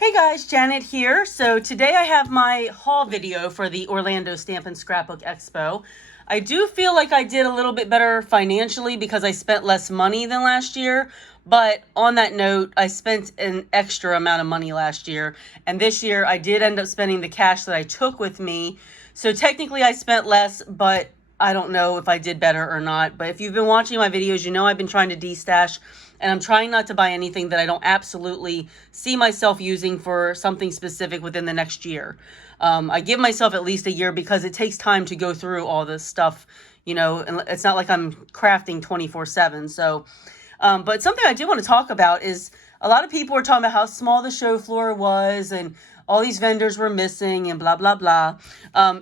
Hey guys, Janet here. So today I have my haul video for the Orlando Stamp and Scrapbook Expo. I do feel like I did a little bit better financially because I spent less money than last year. But on that note, I spent an extra amount of money last year. And this year I did end up spending the cash that I took with me. So technically I spent less, but I don't know if I did better or not. But if you've been watching my videos, you know I've been trying to de-stash, and I'm trying not to buy anything that I don't absolutely see myself using for something specific within the next year. I give myself at least a year because it takes time to go through all this stuff, and it's not like I'm crafting 24/7. So, but something I do want to talk about is a lot of people were talking about how small the show floor was and all these vendors were missing and blah, blah, blah.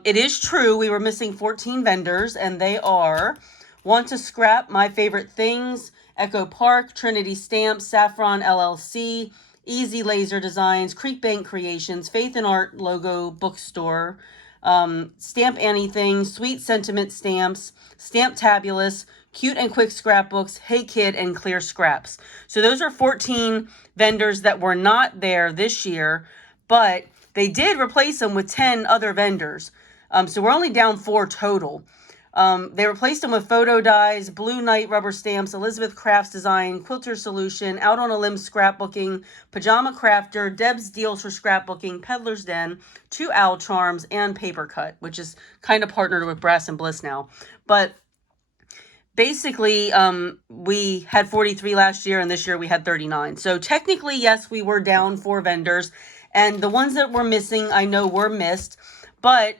It is true. We were missing 14 vendors, and they are Want to Scrap, My Favorite Things, Echo Park, Trinity Stamps, Saffron LLC, Easy Laser Designs, Creek Bank Creations, Faith and Art Logo Bookstore, Stamp Anything, Sweet Sentiment Stamps, Stamp Tabulous, Cute and Quick Scrapbooks, Hey Kid, and Clear Scraps. So those are 14 vendors that were not there this year, but they did replace them with 10 other vendors. So we're only down 4 total. They replaced them with Photo Dyes, Blue Night Rubber Stamps, Elizabeth Crafts Design, Quilter Solution, Out on a Limb Scrapbooking, Pajama Crafter, Deb's Deals for Scrapbooking, Peddler's Den, 2 Owl Charms, and Paper Cut, which is kind of partnered with Brass and Bliss now. But basically, we had 43 last year, and this year we had 39. So technically, yes, we were down 4 vendors, and the ones that were missing, I know were missed, but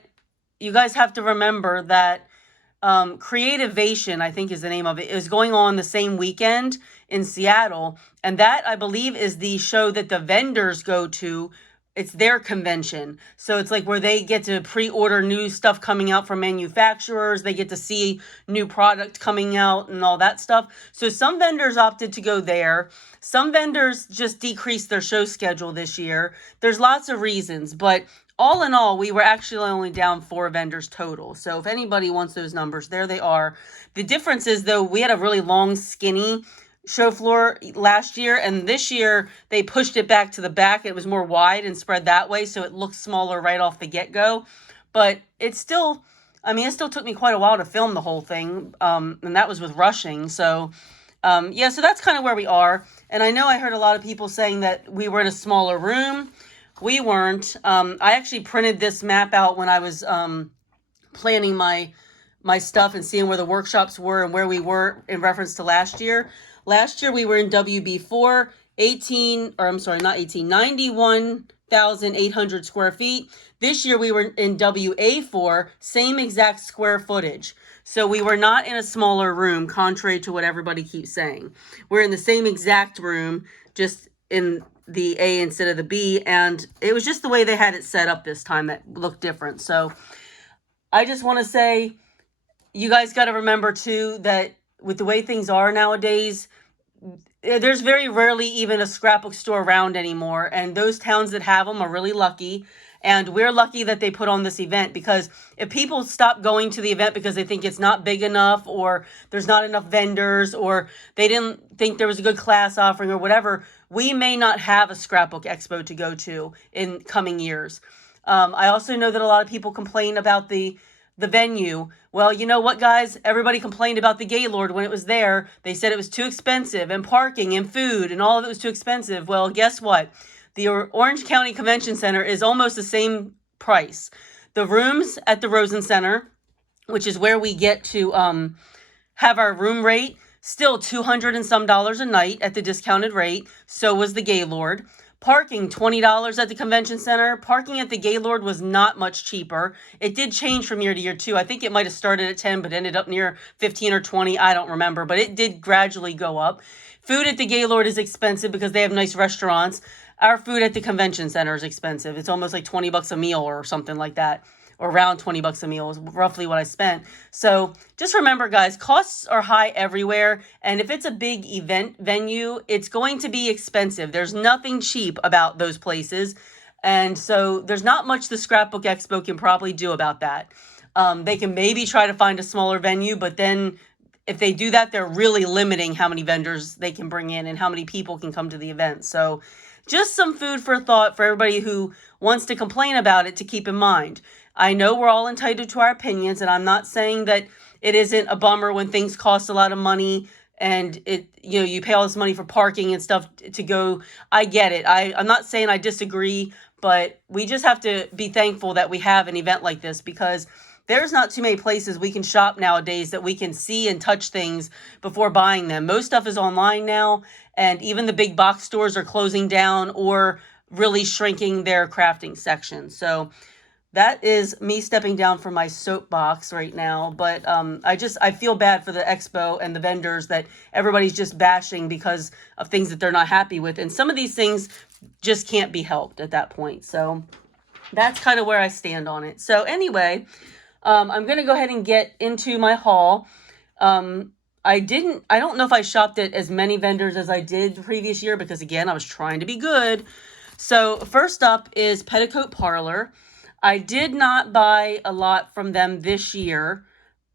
you guys have to remember that Creativation, I think is the name of it, is going on the same weekend in Seattle. And that, I believe, is the show that the vendors go to. It's their convention. So it's like where they get to pre-order new stuff coming out from manufacturers. They get to see new product coming out and all that stuff. So some vendors opted to go there. Some vendors just decreased their show schedule this year. There's lots of reasons, but all in all, we were actually only down 4 vendors total. So if anybody wants those numbers, there they are. The difference is, though, we had a really long, skinny show floor last year, and this year they pushed it back to the back. It was more wide and spread that way, so it looked smaller right off the get-go. But it still took me quite a while to film the whole thing, and that was with rushing. So, yeah, so that's kind of where we are. And I know I heard a lot of people saying that we were in a smaller room. We weren't. I actually printed this map out when I was planning my stuff and seeing where the workshops were and where we were in reference to last year. Last year we were in WB4, 91,800 square feet. This year we were in WA4, same exact square footage. So we were not in a smaller room, contrary to what everybody keeps saying. We're in the same exact room, just in the A instead of the B, and it was just the way they had it set up this time that looked different. So I just want to say, you guys got to remember too that with the way things are nowadays, there's very rarely even a scrapbook store around anymore, and those towns that have them are really lucky. And we're lucky that they put on this event, because if people stop going to the event because they think it's not big enough, or there's not enough vendors, or they didn't think there was a good class offering or whatever, we may not have a Scrapbook Expo to go to in coming years. I also know that a lot of people complain about the venue. Well, you know what, guys? Everybody complained about the Gaylord when it was there. They said it was too expensive, and parking and food and all of it was too expensive. Well, guess what? The Orange County Convention Center is almost the same price. The rooms at the Rosen Center, which is where we get to have our room rate, still $200 and some a night at the discounted rate. So was the Gaylord. Parking, $20 at the convention center. Parking at the Gaylord was not much cheaper. It did change from year to year too. I think it might have started at 10 but ended up near 15 or 20. I don't remember, but it did gradually go up. Food at the Gaylord is expensive because they have nice restaurants. Our food at the convention center is expensive. It's almost like $20 a meal or something like that, or around $20 a meal is roughly what I spent. So just remember, guys, costs are high everywhere. And if it's a big event venue, it's going to be expensive. There's nothing cheap about those places. And so there's not much the Scrapbook Expo can probably do about that. They can maybe try to find a smaller venue, but then if they do that, they're really limiting how many vendors they can bring in and how many people can come to the event. So just some food for thought for everybody who wants to complain about it to keep in mind. I know we're all entitled to our opinions, and I'm not saying that it isn't a bummer when things cost a lot of money and you pay all this money for parking and stuff to go. I get it. I'm not saying I disagree, but we just have to be thankful that we have an event like this, because there's not too many places we can shop nowadays that we can see and touch things before buying them. Most stuff is online now, and even the big box stores are closing down or really shrinking their crafting section. So that is me stepping down from my soapbox right now. But I feel bad for the expo and the vendors that everybody's just bashing because of things that they're not happy with. And some of these things just can't be helped at that point. So that's kind of where I stand on it. So anyway, I'm going to go ahead and get into my haul. I don't know if I shopped at as many vendors as I did the previous year, because again, I was trying to be good. So first up is Petticoat Parlor. I did not buy a lot from them this year,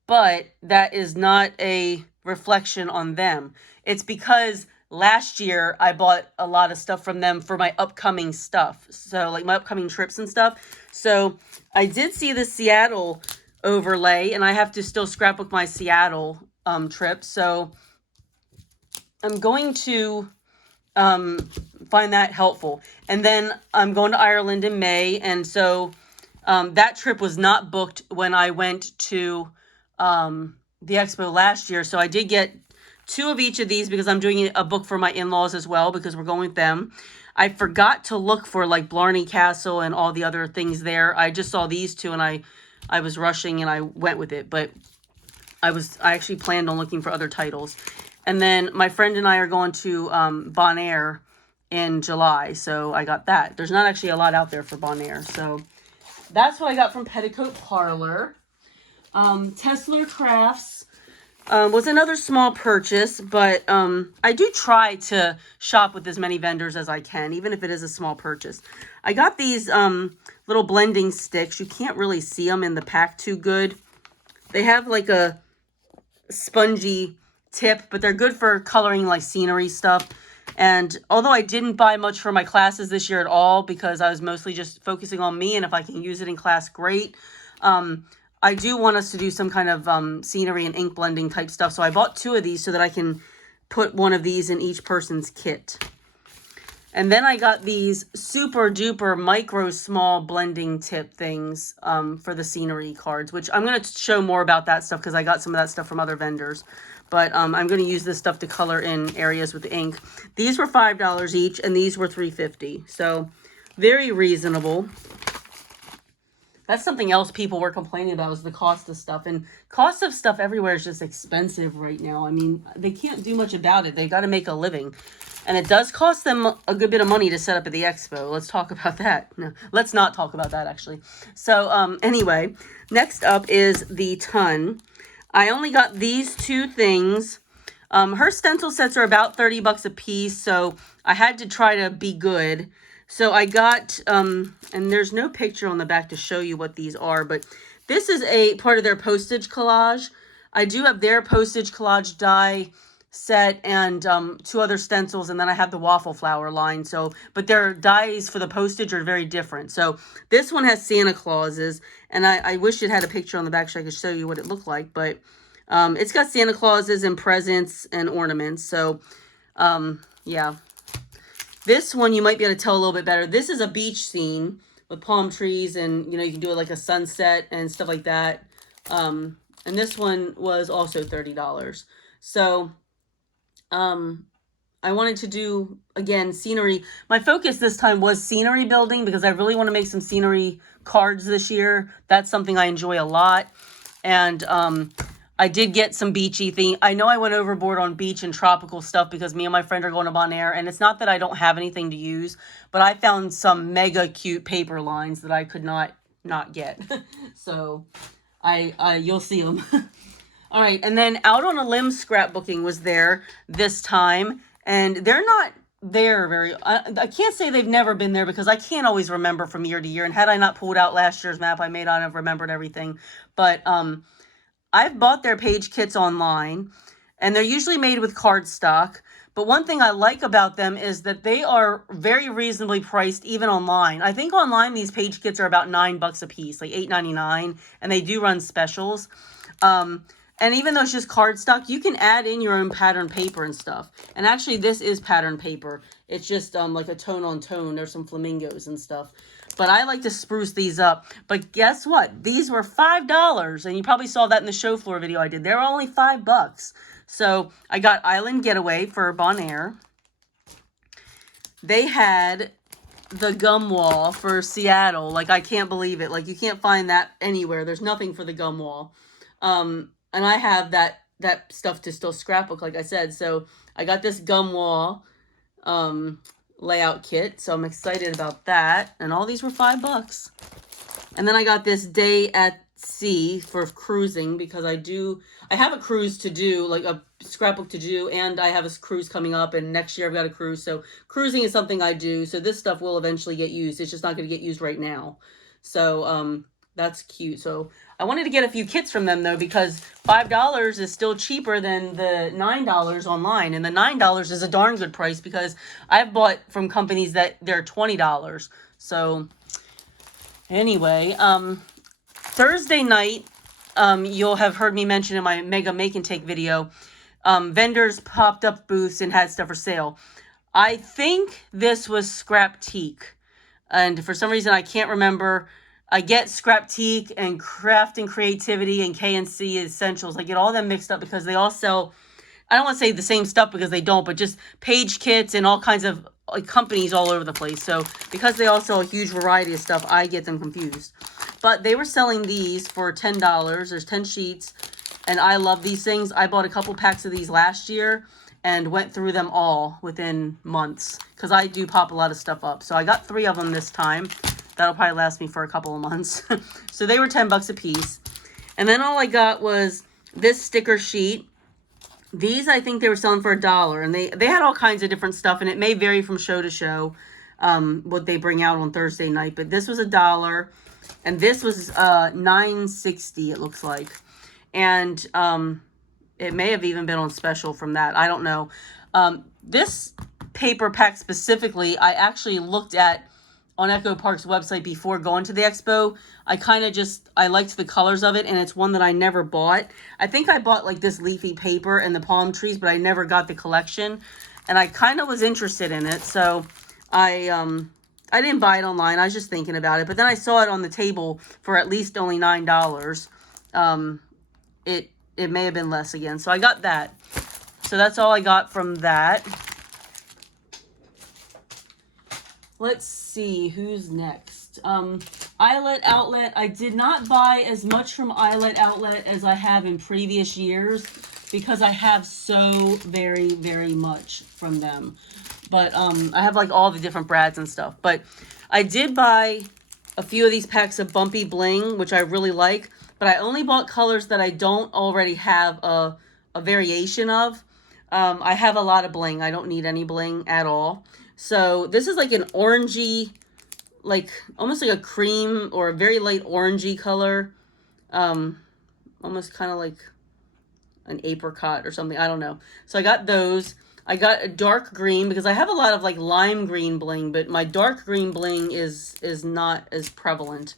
but that is not a reflection on them. It's because last year I bought a lot of stuff from them for my upcoming stuff. So like my upcoming trips and stuff. So I did see the Seattle overlay, and I have to still scrapbook my Seattle trip. So I'm going to find that helpful. And then I'm going to Ireland in May, and so that trip was not booked when I went to the expo last year. So I did get 2 of each of these because I'm doing a book for my in-laws as well, because we're going with them. I forgot to look for like Blarney Castle and all the other things there. I just saw these 2 and I was rushing and I went with it. But I actually planned on looking for other titles. And then my friend and I are going to Bonaire in July. So I got that. There's not actually a lot out there for Bonaire. So that's what I got from Petticoat Parlor. Tesla Crafts was another small purchase, but I do try to shop with as many vendors as I can, even if it is a small purchase. I got these little blending sticks. You can't really see them in the pack too good. They have like a spongy tip, but they're good for coloring like scenery stuff. And although I didn't buy much for my classes this year at all, because I was mostly just focusing on me, and if I can use it in class, great. I do want us to do some kind of scenery and ink blending type stuff. So I bought 2 of these so that I can put one of these in each person's kit. And then I got these super duper micro small blending tip things for the scenery cards, which I'm going to show more about that stuff because I got some of that stuff from other vendors. But I'm going to use this stuff to color in areas with the ink. These were $5 each, and these were $3.50. So very reasonable. That's something else people were complaining about, is the cost of stuff. And cost of stuff everywhere is just expensive right now. I mean, they can't do much about it. They've got to make a living. And it does cost them a good bit of money to set up at the expo. Let's talk about that. No, let's not talk about that, actually. So anyway, next up is the Ton. I only got these 2 things. Her stencil sets are about $30 a piece, so I had to try to be good. So I got, and there's no picture on the back to show you what these are, but this is a part of their postage collage. I do have their postage collage die set and 2 other stencils, and then I have the waffle flower line. So, but their dies for the postage are very different. So this one has Santa Clauses, and I wish it had a picture on the back so I could show you what it looked like, but it's got Santa Clauses and presents and ornaments. So yeah. This one you might be able to tell a little bit better. This is a beach scene with palm trees, and you can do it like a sunset and stuff like that. And this one was also $30. So I wanted to do, again, scenery. My focus this time was scenery building because I really want to make some scenery cards this year. That's something I enjoy a lot. And I did get some beachy thing. I know I went overboard on beach and tropical stuff because me and my friend are going to Bonaire. And it's not that I don't have anything to use, but I found some mega cute paper lines that I could not get. So you'll see them. All right. And then Out on a Limb scrapbooking was there this time. And they're not there very... I can't say they've never been there because I can't always remember from year to year. And had I not pulled out last year's map, I may not have remembered everything. But I've bought their page kits online, and they're usually made with cardstock, But one thing I like about them is that they are very reasonably priced even online. I think online these page kits are about $9 a piece, like $8.99, and they do run specials. And even though it's just cardstock, you can add in your own pattern paper and stuff. And actually, this is pattern paper. It's just like a tone on tone. There's some flamingos and stuff. But I like to spruce these up. But guess what? These were $5. And you probably saw that in the show floor video I did. They were only $5. So I got Island Getaway for Bonaire. They had the gum wall for Seattle. Like, I can't believe it. Like, you can't find that anywhere. There's nothing for the gum wall. And I have that stuff to still scrapbook, like I said. So I got this gum wall layout kit. So I'm excited about that. And all these were $5. And then I got this day at sea for cruising, because I have a cruise to do, like a scrapbook to do, and I have a cruise coming up, and next year I've got a cruise. So cruising is something I do. So this stuff will eventually get used. It's just not going to get used right now. So that's cute. So I wanted to get a few kits from them, though, because $5 is still cheaper than the $9 online. And the $9 is a darn good price, because I've bought from companies that they're $20. So anyway, Thursday night, you'll have heard me mention in my Mega Make and Take video, vendors popped up booths and had stuff for sale. I think this was Scrapteak. And for some reason, I can't remember. I get Scrapteak and Craft and Creativity and K&C Essentials. I get all them mixed up because they all sell, I don't want to say the same stuff because they don't, but just page kits and all kinds of companies all over the place. So because they all sell a huge variety of stuff, I get them confused. But they were selling these for $10. There's 10 sheets. And I love these things. I bought a couple packs of these last year and went through them all within months, because I do pop a lot of stuff up. So I got 3 of them this time. That'll probably last me for a couple of months. So they were $10 a piece. And then all I got was this sticker sheet. These, I think they were selling for $1. And they had all kinds of different stuff. And it may vary from show to show what they bring out on Thursday night. But this was $1. And this was $9.60, it looks like. And it may have even been on special from that. I don't know. This paper pack specifically, I actually looked at on Echo Park's website before going to the expo. I liked the colors of it, and it's one that I never bought. I think I bought like this leafy paper and the palm trees, but I never got the collection, and I kind of was interested in it. So I didn't buy it online. I was just thinking about it, but then I saw it on the table for at least only $9. It may have been less again. So I got that. So that's all I got from that. Let's see who's next. Eyelet Outlet. I did not buy as much from Eyelet Outlet as I have in previous years, because I have so very, very much from them. But I have like all the different brads and stuff. But I did buy a few of these packs of Bumpy Bling, which I really like. But I only bought colors that I don't already have a variation of. I have a lot of bling. I don't need any bling at all. So this is like an orangey, like almost like a cream or a very light orangey color. Almost kind of like an apricot or something. I don't know. So I got those. I got a dark green because I have a lot of like lime green bling, but my dark green bling is not as prevalent.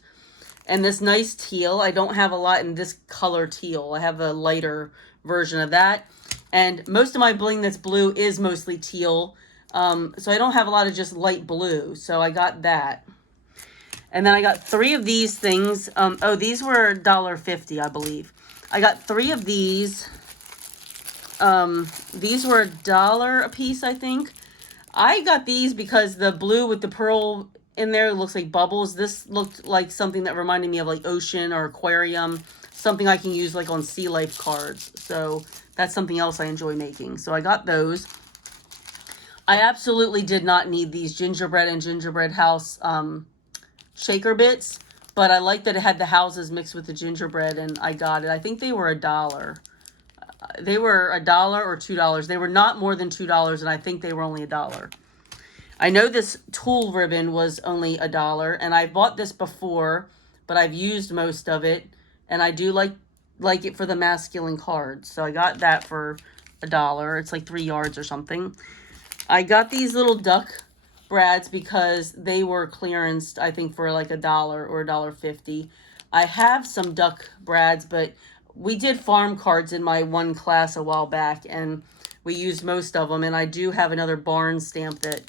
And this nice teal. I don't have a lot in this color teal. I have a lighter version of that. And most of my bling that's blue is mostly teal. So I don't have a lot of just light blue. So I got that. And then I got 3 of these things. These were $1.50, I believe. I got 3 of these. These were $1 a piece, I think. I got these because the blue with the pearl in there looks like bubbles. This looked like something that reminded me of like ocean or aquarium. Something I can use like on sea life cards. So that's something else I enjoy making. So I got those. I absolutely did not need these gingerbread and gingerbread house shaker bits, but I like that it had the houses mixed with the gingerbread, and I got it. I think they were $1. They were $1 or $2. They were not more than $2, and I think they were only $1. I know this tulle ribbon was only $1, and I bought this before, but I've used most of it, and I do like it for the masculine cards. So I got that for $1. It's like 3 yards or something. I got these little duck brads because they were clearanced, I think, for like $1 or $1.50. I have some duck brads, but we did farm cards in my one class a while back, and we used most of them. And I do have another barn stamp that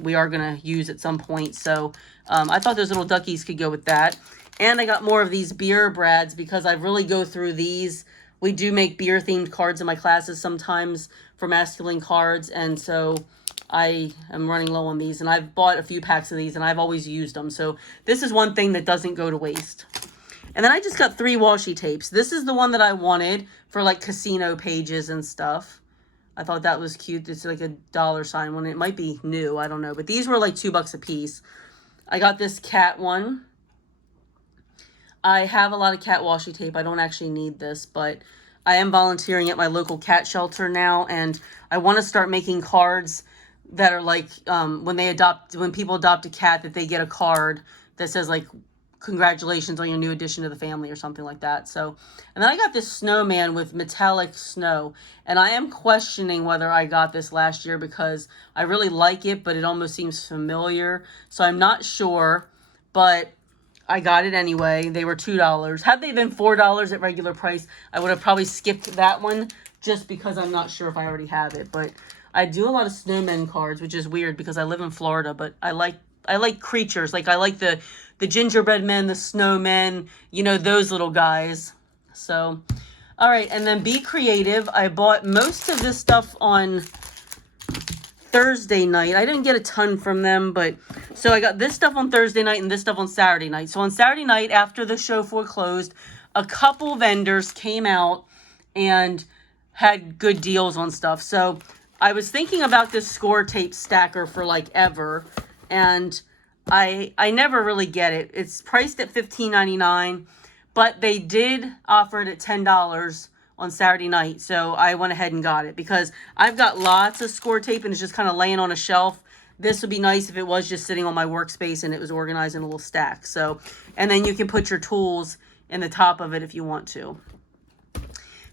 we are going to use at some point. So I thought those little duckies could go with that. And I got more of these beer brads because I really go through these. We do make beer themed cards in my classes sometimes for masculine cards. And so I am running low on these, and I've bought a few packs of these, and I've always used them. So this is one thing that doesn't go to waste. And then I just got 3 washi tapes. This is the one that I wanted for like casino pages and stuff. I thought that was cute. It's like a $sign one. It might be new. I don't know. But these were like $2 a piece. I got this cat one. I have a lot of cat washi tape. I don't actually need this, but I am volunteering at my local cat shelter now, and I want to start making cards that are like when people adopt a cat, that they get a card that says like, congratulations on your new addition to the family or something like that. So, and then I got this snowman with metallic snow, and I am questioning whether I got this last year because I really like it, but it almost seems familiar. So I'm not sure, but I got it anyway. They were $2. Had they been $4 at regular price, I would have probably skipped that one just because I'm not sure if I already have it. But I do a lot of snowmen cards, which is weird because I live in Florida, but I like creatures. Like I like the gingerbread men, the snowmen, you know, those little guys. So, all right. And then Be Creative. I bought most of this stuff on Thursday night. I didn't get a ton from them, but so I got this stuff on Thursday night and this stuff on Saturday night. So on Saturday night, after the show floor closed, a couple vendors came out and had good deals on stuff. So I was thinking about this score tape stacker for like ever, and I never really get it. It's priced at $15.99, but they did offer it at $10 on Saturday night. So I went ahead and got it because I've got lots of score tape and it's just kind of laying on a shelf. This would be nice if it was just sitting on my workspace and it was organized in a little stack. So, and then you can put your tools in the top of it if you want to.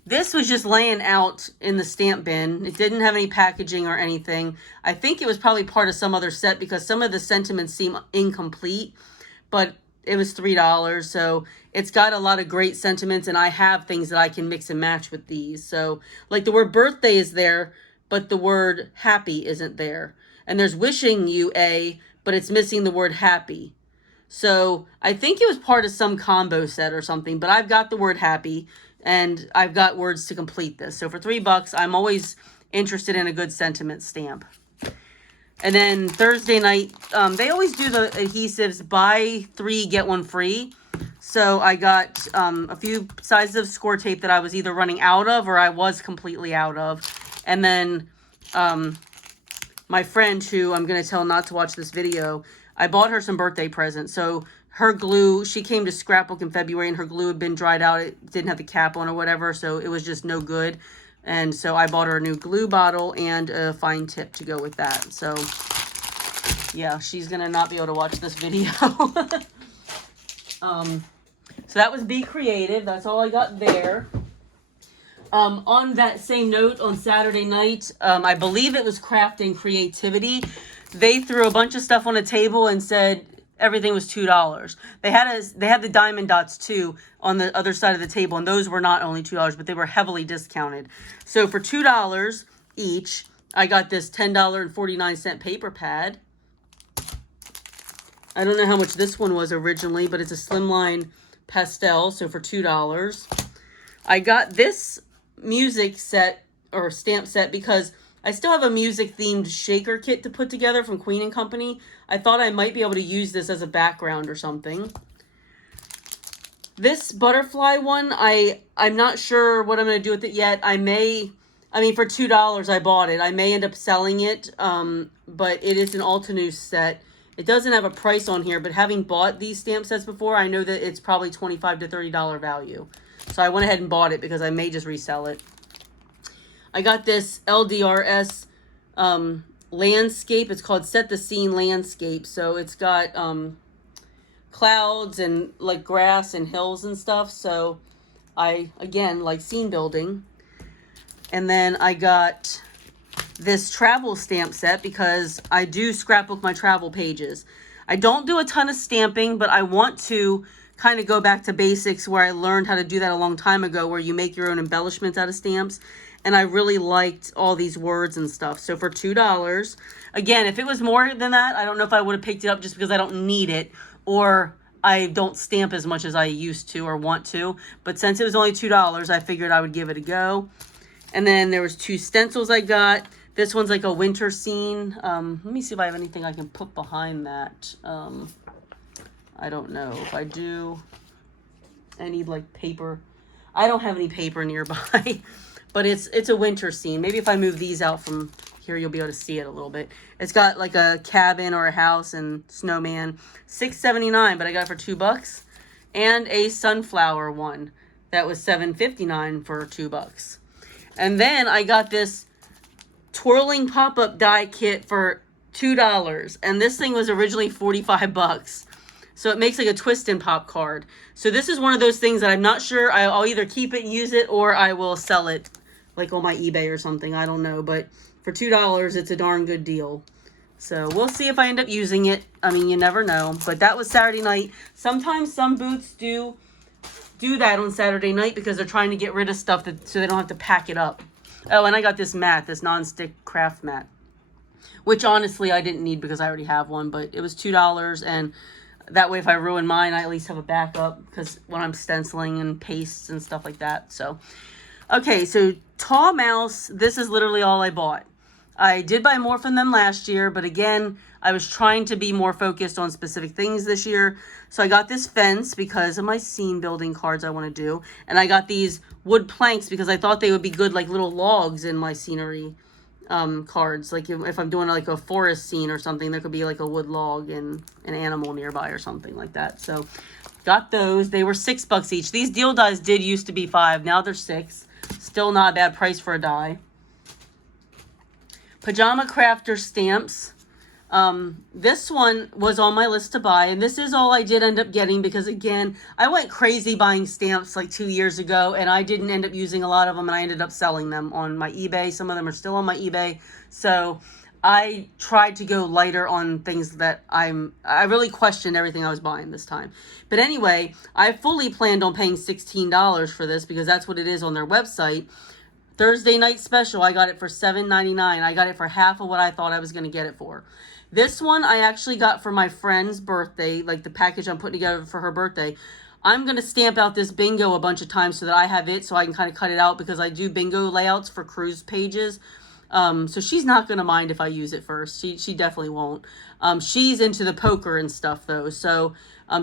This was just laying out in the stamp bin. It didn't have any packaging or anything. I think it was probably part of some other set because some of the sentiments seem incomplete, but it was $3. So it's got a lot of great sentiments, and I have things that I can mix and match with these. So like the word birthday is there, but the word happy isn't there. And there's wishing you a, but it's missing the word happy. So I think it was part of some combo set or something, but I've got the word happy and I've got words to complete this. So for $3, I'm always interested in a good sentiment stamp. And then Thursday night, they always do the adhesives, buy 3, get 1 free. So I got a few sizes of score tape that I was either running out of or I was completely out of. And then my friend, who I'm going to tell not to watch this video, I bought her some birthday presents. So her glue, she came to Scrapbook in February and her glue had been dried out. It didn't have the cap on or whatever, so it was just no good. And so I bought her a new glue bottle and a fine tip to go with that. So yeah, she's going to not be able to watch this video. So that was Be Creative. That's all I got there. On that same note, on Saturday night, I believe it was Craft and Creativity. They threw a bunch of stuff on a table and said everything was $2. They had the diamond dots too on the other side of the table, and those were not only $2, but they were heavily discounted. So for $2 each, I got this $10.49 paper pad. I don't know how much this one was originally, but it's a slimline pastel, so for $2. I got this music set or stamp set because I still have a music themed shaker kit to put together from Queen & Company. I thought I might be able to use this as a background or something. This butterfly one, I'm not sure what I'm going to do with it yet. For $2 I bought it. I may end up selling it, but it is an Altenews set. It doesn't have a price on here, but having bought these stamp sets before, I know that it's probably $25 to $30 value. So I went ahead and bought it because I may just resell it. I got this LDRS landscape. It's called Set the Scene Landscape. So it's got clouds and like grass and hills and stuff. So I, again, like scene building. And then I got this travel stamp set because I do scrapbook my travel pages. I don't do a ton of stamping, but I want to kind of go back to basics where I learned how to do that a long time ago, where you make your own embellishments out of stamps. And I really liked all these words and stuff. So for $2, again, if it was more than that, I don't know if I would have picked it up just because I don't need it, or I don't stamp as much as I used to or want to. But since it was only $2, I figured I would give it a go. And then there was 2 stencils I got. This one's like a winter scene. Let me see if I have anything I can put behind that. I don't know if I do. I need like paper. I don't have any paper nearby, but it's a winter scene. Maybe if I move these out from here, you'll be able to see it a little bit. It's got like a cabin or a house and snowman. $6.79, but I got it for $2. And a sunflower one that was $7.59 for $2. And then I got this twirling pop-up die kit for $2. And this thing was originally $45. So it makes like a twist and pop card. So this is one of those things that I'm not sure. I'll either keep it and use it, or I will sell it like on my eBay or something. I don't know. But for $2, it's a darn good deal. So we'll see if I end up using it. I mean, you never know. But that was Saturday night. Sometimes some booths do that on Saturday night because they're trying to get rid of stuff so they don't have to pack it up. Oh, and I got this mat, this non-stick craft mat, which honestly I didn't need because I already have one, but it was $2, and that way if I ruin mine, I at least have a backup because when I'm stenciling and pastes and stuff like that. So, okay, so Tall Mouse, this is literally all I bought. I did buy more from them last year, but again, I was trying to be more focused on specific things this year. So I got this fence because of my scene building cards I want to do. And I got these wood planks because I thought they would be good like little logs in my scenery cards. Like if I'm doing like a forest scene or something, there could be like a wood log and an animal nearby or something like that. So got those. They were $6 each. These deal dies did used to be $5. Now they're $6. Still not a bad price for a die. Pajama Crafter stamps. This one was on my list to buy, and this is all I did end up getting because, again, I went crazy buying stamps like 2 years ago, and I didn't end up using a lot of them, and I ended up selling them on my eBay. Some of them are still on my eBay, so I tried to go lighter on things that I really questioned everything I was buying this time. But anyway, I fully planned on paying $16 for this because that's what it is on their website. Thursday night special, I got it for $7.99. I got it for half of what I thought I was going to get it for. This one I actually got for my friend's birthday, like the package I'm putting together for her birthday. I'm going to stamp out this bingo a bunch of times so that I have it so I can kind of cut it out because I do bingo layouts for cruise pages. So she's not going to mind if I use it first. She definitely won't. She's into the poker and stuff though. So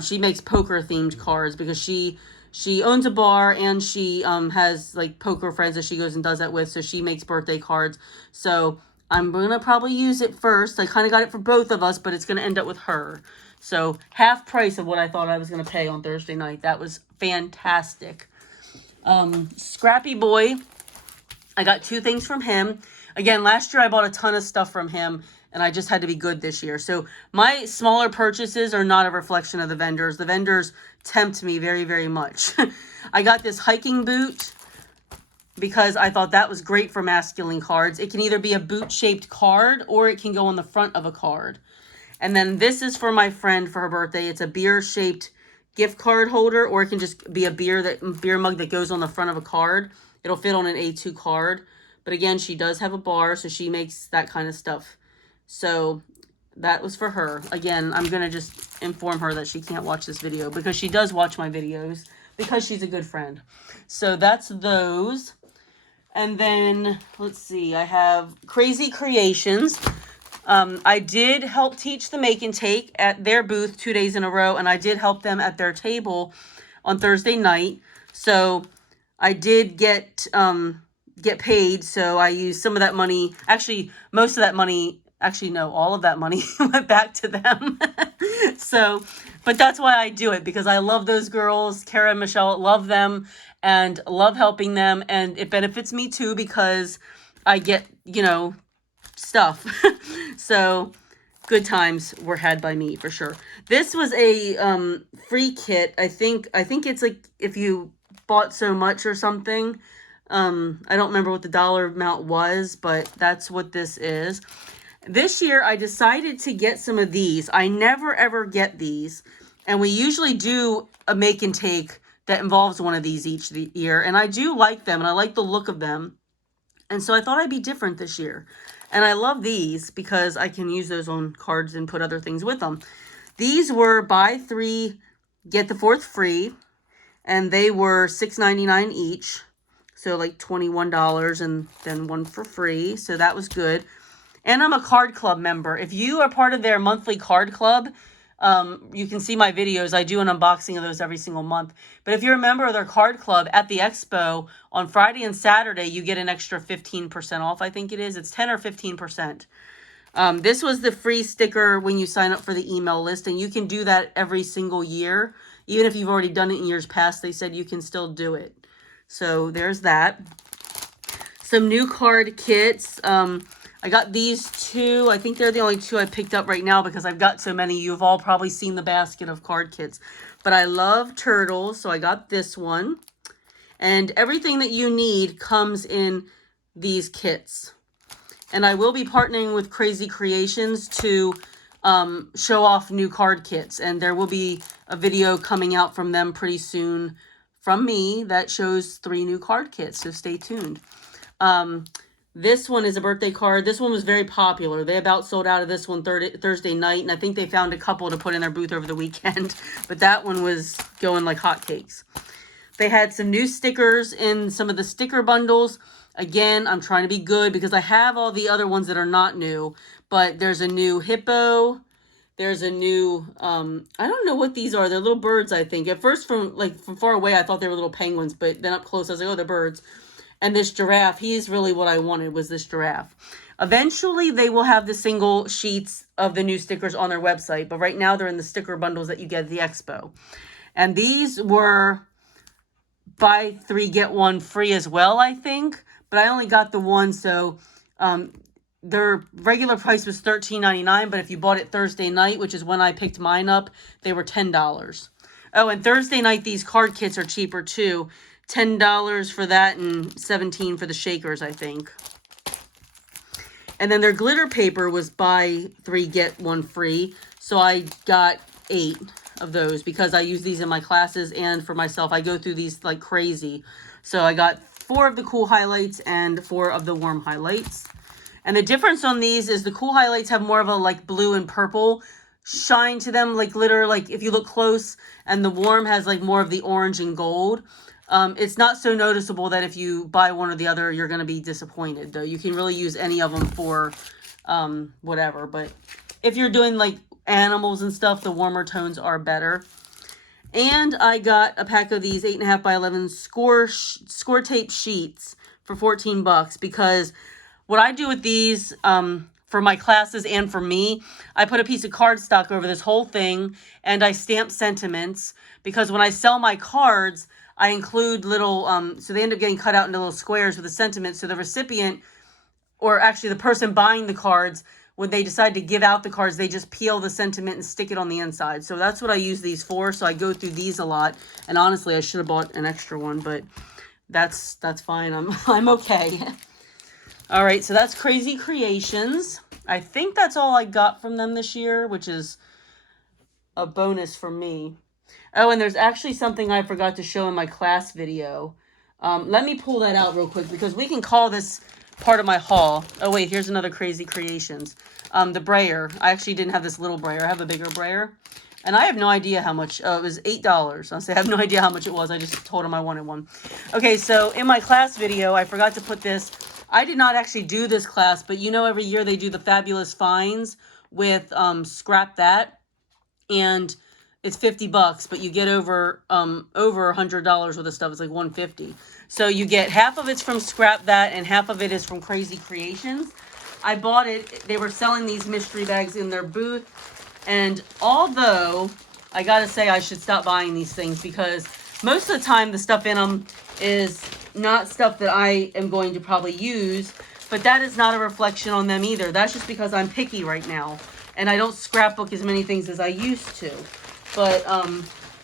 she makes poker themed cards because she owns a bar and she has like poker friends that she goes and does that with. So she makes birthday cards. So I'm going to probably use it first. I kind of got it for both of us, but it's going to end up with her. So half price of what I thought I was going to pay on Thursday night. That was fantastic. Scrappy Boy. I got 2 things from him. Again, last year I bought a ton of stuff from him, and I just had to be good this year. So my smaller purchases are not a reflection of the vendors. The vendors tempt me very, very much. I got this hiking boot because I thought that was great for masculine cards. It can either be a boot-shaped card or it can go on the front of a card. And then this is for my friend for her birthday. It's a beer-shaped gift card holder, or it can just be a beer mug that goes on the front of a card. It'll fit on an A2 card. But again, she does have a bar, so she makes that kind of stuff. So that was for her. Again, I'm going to just inform her that she can't watch this video because she does watch my videos because she's a good friend. So that's those. And then, let's see, I have Crazy Creations. I did help teach the make and take at their booth 2 days in a row, and I did help them at their table on Thursday night. So I did get paid, so I used some of that money. Actually, most of that money, all of that money went back to them. So, but that's why I do it, because I love those girls. Kara and Michelle, love them and love helping them. And it benefits me too because I get, stuff. So good times were had by me for sure. This was a free kit. I think it's like if you bought so much or something. I don't remember what the dollar amount was, but that's what this is. This year, I decided to get some of these. I never, ever get these. And we usually do a make and take that involves one of these each year. And I do like them, and I like the look of them. And so I thought I'd be different this year. And I love these because I can use those on cards and put other things with them. These were buy 3, get the 4th free. And they were $6.99 each. So like $21 and then one for free. So that was good. And I'm a card club member. If you are part of their monthly card club, you can see my videos. I do an unboxing of those every single month. But if you're a member of their card club at the Expo, on Friday and Saturday, you get an extra 15% off, I think it is. It's 10 or 15%. This was the free sticker when you sign up for the email list. And you can do that every single year. Even if you've already done it in years past, they said you can still do it. So there's that. Some new card kits. I got these 2. I think they're the only 2 I picked up right now because I've got so many. You've all probably seen the basket of card kits. But I love turtles, so I got this one. And everything that you need comes in these kits. And I will be partnering with Crazy Creations to show off new card kits. And there will be a video coming out from them pretty soon from me that shows 3 new card kits. So stay tuned. This one is a birthday card. This one was very popular. They about sold out of this one Thursday night. And I think they found a couple to put in their booth over the weekend. But that one was going like hotcakes. They had some new stickers in some of the sticker bundles. Again, I'm trying to be good because I have all the other ones that are not new. But there's a new hippo. There's a new, I don't know what these are. They're little birds, I think. At first, from far away, I thought they were little penguins. But then up close, I was like, oh, they're birds. And this giraffe, he's really what I wanted, was this giraffe. Eventually, they will have the single sheets of the new stickers on their website. But right now, they're in the sticker bundles that you get at the Expo. And these were buy 3, get 1 free as well, I think. But I only got the one, so their regular price was $13.99. But if you bought it Thursday night, which is when I picked mine up, they were $10. Oh, and Thursday night, these card kits are cheaper too. $10 for that and $17 for the shakers, I think. And then their glitter paper was buy 3, get 1 free. So I got 8 of those because I use these in my classes and for myself. I go through these like crazy. So I got 4 of the cool highlights and 4 of the warm highlights. And the difference on these is the cool highlights have more of a like blue and purple shine to them, like glitter, like if you look close. And the warm has like more of the orange and gold. It's not so noticeable that if you buy one or the other, you're going to be disappointed, though. You can really use any of them for whatever. But if you're doing like animals and stuff, the warmer tones are better. And I got a pack of these 8.5 by 11 score tape sheets for $14 because what I do with these for my classes and for me, I put a piece of cardstock over this whole thing and I stamp sentiments because when I sell my cards, I include little, so they end up getting cut out into little squares with a sentiment. So the recipient, or actually the person buying the cards, when they decide to give out the cards, they just peel the sentiment and stick it on the inside. So that's what I use these for. So I go through these a lot. And honestly, I should have bought an extra one, but that's fine. I'm okay. All right, so that's Crazy Creations. I think that's all I got from them this year, which is a bonus for me. Oh, and there's actually something I forgot to show in my class video. Let me pull that out real quick because we can call this part of my haul. Oh, wait, here's another Crazy Creations. The brayer. I actually didn't have this little brayer. I have a bigger brayer. And I have no idea how much. Oh, it was $8. I'll say I have no idea how much it was. I just told them I wanted one. Okay, so in my class video, I forgot to put this. I did not actually do this class, but you know every year they do the Fabulous Finds with Scrap That. And it's $50, but you get over $100 worth of stuff. It's like $150. So you get half of it's from Scrap That and half of it is from Crazy Creations. I bought it. They were selling these mystery bags in their booth. And although I got to say I should stop buying these things because most of the time the stuff in them is not stuff that I am going to probably use. But that is not a reflection on them either. That's just because I'm picky right now. And I don't scrapbook as many things as I used to. But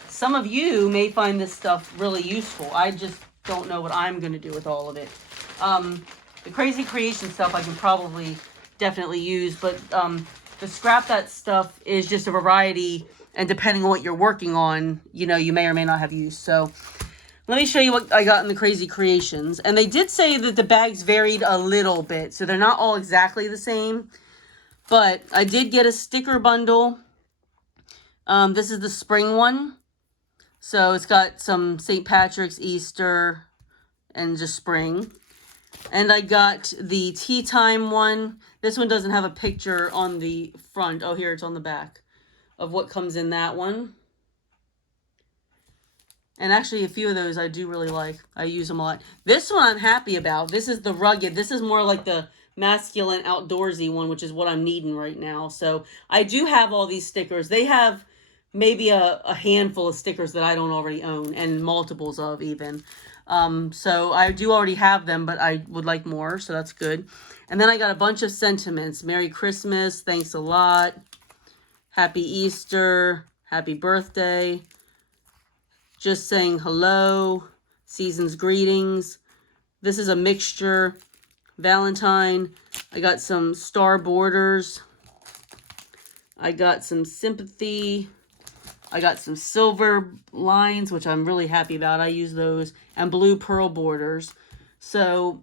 some of you may find this stuff really useful. I just don't know what I'm going to do with all of it. The Crazy Creation stuff I can probably definitely use, but the Scrap That stuff is just a variety, and depending on what you're working on, you know, you may or may not have use. So let me show you what I got in the Crazy Creations. And they did say that the bags varied a little bit, so they're not all exactly the same. But I did get a sticker bundle. This is the spring one. So it's got some St. Patrick's, Easter, and just spring. And I got the tea time one. This one doesn't have a picture on the front. Oh, here, it's on the back of what comes in that one. And actually, a few of those I do really like. I use them a lot. This one I'm happy about. This is the rugged. This is more like the masculine outdoorsy one, which is what I'm needing right now. So I do have all these stickers. They have maybe a handful of stickers that I don't already own, and multiples of even. So I do already have them, but I would like more, so that's good. And then I got a bunch of sentiments. Merry Christmas, thanks a lot, Happy Easter, Happy Birthday, just saying hello, season's greetings. This is a mixture, Valentine. I got some star borders. I got some sympathy. I got some silver lines, which I'm really happy about. I use those. And blue pearl borders. So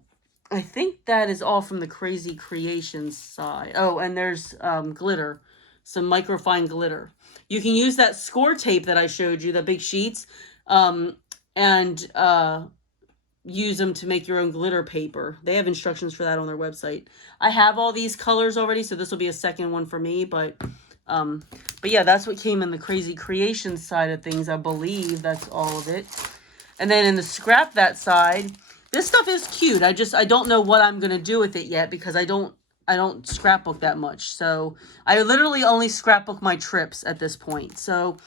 I think that is all from the Crazy Creations side. Oh, and there's glitter. Some microfine glitter. You can use that score tape that I showed you, the big sheets, and use them to make your own glitter paper. They have instructions for that on their website. I have all these colors already, so this will be a second one for me, but yeah, that's what came in the Crazy Creation side of things. I believe that's all of it. And then in the Scrap That side, this stuff is cute. I don't know what I'm going to do with it yet because I don't scrapbook that much. So I literally only scrapbook my trips at this point. So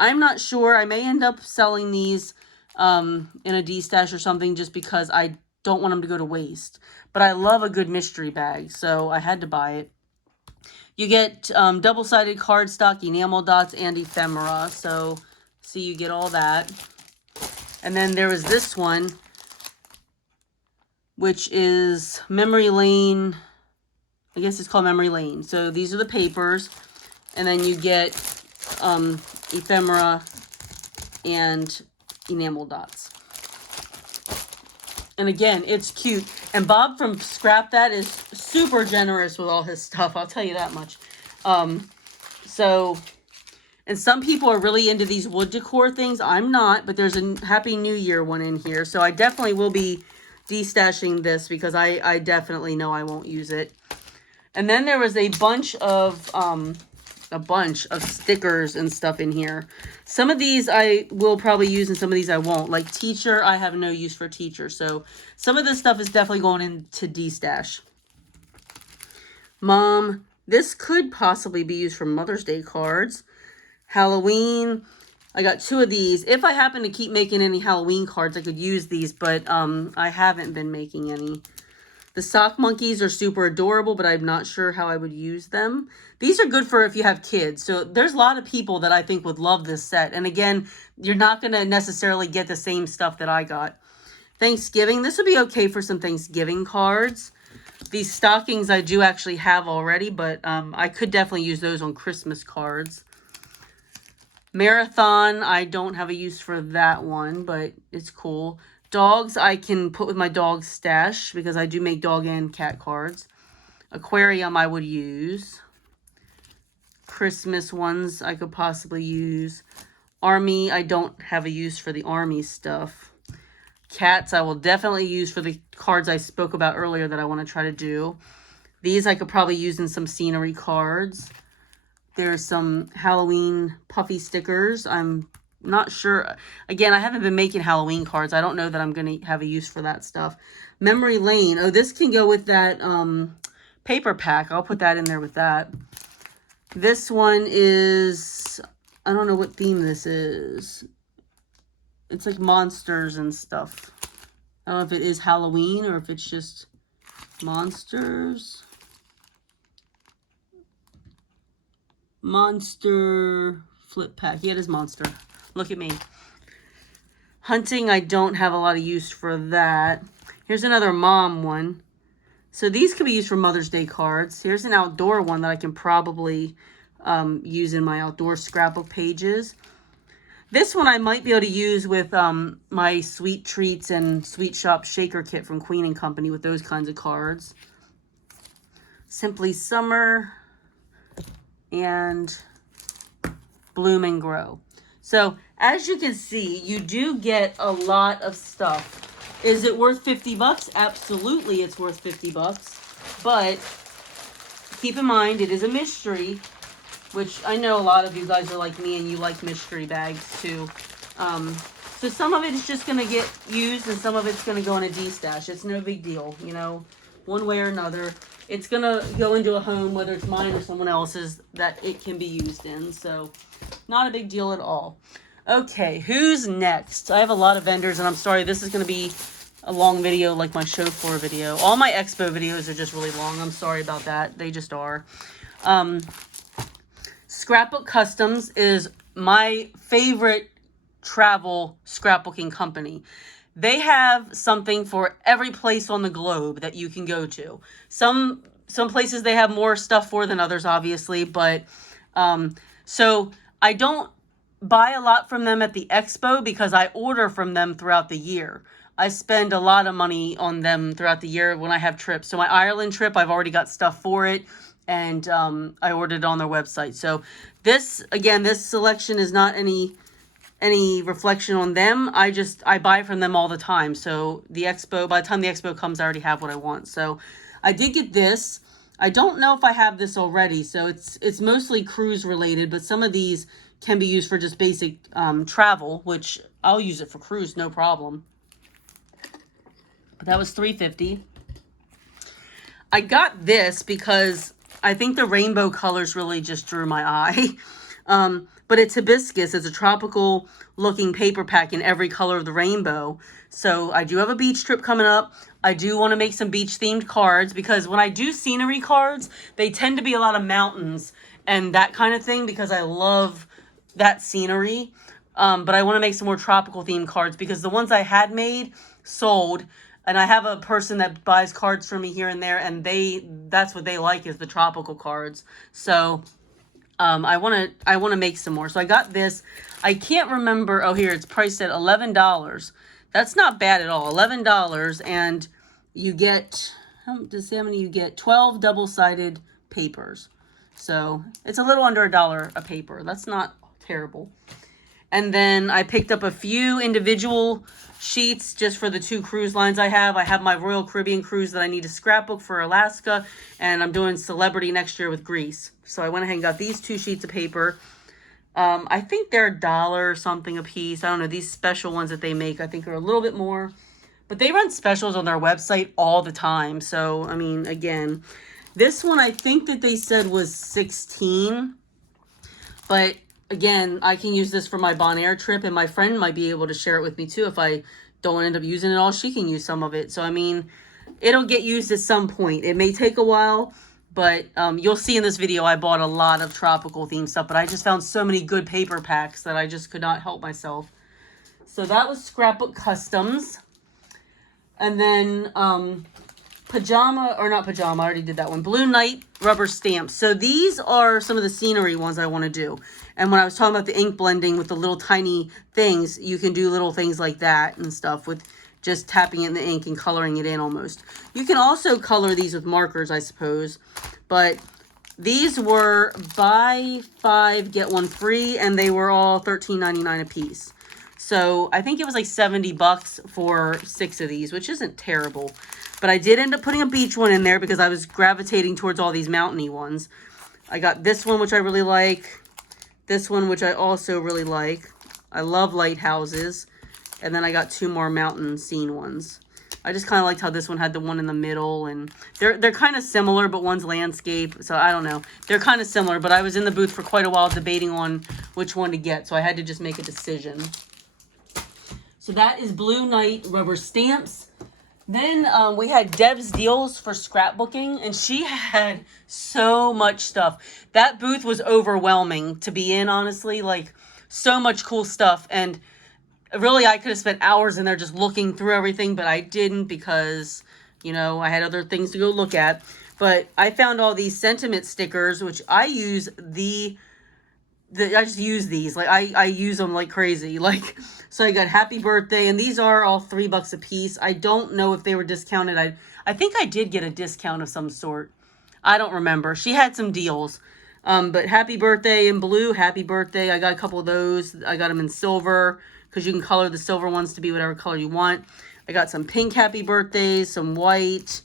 I'm not sure. I may end up selling these in a D-stash or something just because I don't want them to go to waste. But I love a good mystery bag, so I had to buy it. You get double-sided cardstock, enamel dots, and ephemera. So, see, you get all that. And then there was this one, which is Memory Lane. I guess it's called Memory Lane. So, these are the papers. And then you get ephemera and enamel dots. And again, it's cute. And Bob from Scrap That is super generous with all his stuff. I'll tell you that much. And some people are really into these wood decor things. I'm not, but there's a Happy New Year one in here. So I definitely will be de-stashing this because I definitely know I won't use it. And then there was a bunch of stickers and stuff in here. Some of these I will probably use and some of these I won't. Like teacher, I have no use for teacher. So some of this stuff is definitely going into D-stash. Mom, this could possibly be used for Mother's Day cards. Halloween, I got 2 of these. If I happen to keep making any Halloween cards, I could use these, but I haven't been making any. The sock monkeys are super adorable, but I'm not sure how I would use them. These are good for if you have kids. So there's a lot of people that I think would love this set. And again, you're not going to necessarily get the same stuff that I got. Thanksgiving, this would be okay for some Thanksgiving cards. These stockings I do actually have already, but I could definitely use those on Christmas cards. Marathon, I don't have a use for that one, but it's cool. Dogs, I can put with my dog stash because I do make dog and cat cards. Aquarium, I would use. Christmas ones, I could possibly use. Army, I don't have a use for the army stuff. Cats, I will definitely use for the cards I spoke about earlier that I want to try to do. These I could probably use in some scenery cards. There's some Halloween puffy stickers. I'm not sure. Again, I haven't been making Halloween cards. I don't know that I'm going to have a use for that stuff. Memory Lane. Oh, this can go with that paper pack. I'll put that in there with that. This one is, I don't know what theme this is. It's like monsters and stuff. I don't know if it is Halloween or if it's just monsters. Monster flip pack. Yeah, it is monster. Look at me. Hunting, I don't have a lot of use for that. Here's another mom one. So these could be used for Mother's Day cards. Here's an outdoor one that I can probably use in my outdoor scrapbook pages. This one I might be able to use with my Sweet Treats and Sweet Shop Shaker Kit from Queen & Company with those kinds of cards. Simply Summer and Bloom and Grow. So as you can see, you do get a lot of stuff. Is it worth 50 bucks? Absolutely, it's worth 50 bucks. But keep in mind, it is a mystery, which I know a lot of you guys are like me and you like mystery bags too. So some of it is just going to get used and some of it's going to go in a D-stash. It's no big deal, you know, one way or another. It's going to go into a home, whether it's mine or someone else's, that it can be used in. So not a big deal at all. Okay, who's next? I have a lot of vendors, and I'm sorry, this is going to be a long video like my show floor video. All my Expo videos are just really long. I'm sorry about that. They just are. Scrapbook Customs is my favorite travel scrapbooking company. They have something for every place on the globe that you can go to. Some places they have more stuff for than others, obviously, but so I don't buy a lot from them at the Expo because I order from them throughout the year. I spend a lot of money on them throughout the year when I have trips. So my Ireland trip, I've already got stuff for it, and I ordered it on their website. So this, again, this selection is not any reflection on them. I buy from them all the time. So the Expo, by the time the Expo comes, I already have what I want. So I did get this. I don't know if I have this already. So it's mostly cruise related, but some of these can be used for just basic travel, which I'll use it for cruise, no problem. But that was $3.50. I got this because I think the rainbow colors really just drew my eye. But it's hibiscus. It's a tropical looking paper pack in every color of the rainbow. So I do have a beach trip coming up. I do want to make some beach themed cards because when I do scenery cards, they tend to be a lot of mountains and that kind of thing because I love that scenery. But I want to make some more tropical themed cards because the ones I had made sold, and I have a person that buys cards for me here and there, and that's what they like is the tropical cards. So I want to make some more. So I got this. I can't remember. Oh, here it's priced at $11. That's not bad at all. $11, and you get, does it say how many you get? 12 double-sided papers. So it's a little under $1 a paper. That's not terrible. And then I picked up a few individual sheets just for the 2 cruise lines I have. I have my Royal Caribbean cruise that I need to scrapbook for Alaska, and I'm doing Celebrity next year with Greece. So I went ahead and got these 2 sheets of paper. I think they're $1 or something a piece. I don't know. These special ones that they make, I think are a little bit more. But they run specials on their website all the time. So, I mean, again, this one I think that they said was $16. But again, I can use this for my Bonaire trip, and my friend might be able to share it with me too. If I don't end up using it all, she can use some of it. So, I mean, it'll get used at some point. It may take a while, but you'll see in this video I bought a lot of tropical themed stuff, but I just found so many good paper packs that I just could not help myself. So that was Scrapbook Customs. And then I already did that one. Blue Night rubber stamps. So these are some of the scenery ones I want to do. And when I was talking about the ink blending with the little tiny things, you can do little things like that and stuff with just tapping it in the ink and coloring it in almost. You can also color these with markers, I suppose. But these were buy 5, get 1 free, and they were all $13.99 a piece. So I think it was like 70 bucks for 6 of these, which isn't terrible. But I did end up putting a beach one in there because I was gravitating towards all these mountainy ones. I got this one, which I really like. This one, which I also really like. I love lighthouses. And then I got 2 more mountain scene ones. I just kind of liked how this one had the one in the middle. And they're kind of similar, but one's landscape. So I don't know. They're kind of similar, but I was in the booth for quite a while debating on which one to get. So I had to just make a decision. So that is Blue Night rubber stamps. Then we had Deb's deals for scrapbooking, and she had so much stuff. That booth was overwhelming to be in, honestly. Like, so much cool stuff. And Really, I could have spent hours in there just looking through everything, but I didn't because, you know, I had other things to go look at. But I found all these sentiment stickers, which I use I just use these. Like, I use them like crazy. Like, so I got happy birthday, and these are all $3 a piece. I don't know if they were discounted. I think I did get a discount of some sort. I don't remember. She had some deals. But happy birthday in blue, happy birthday. I got a couple of those. I got them in silver because you can color the silver ones to be whatever color you want. I got some pink happy birthdays, some white,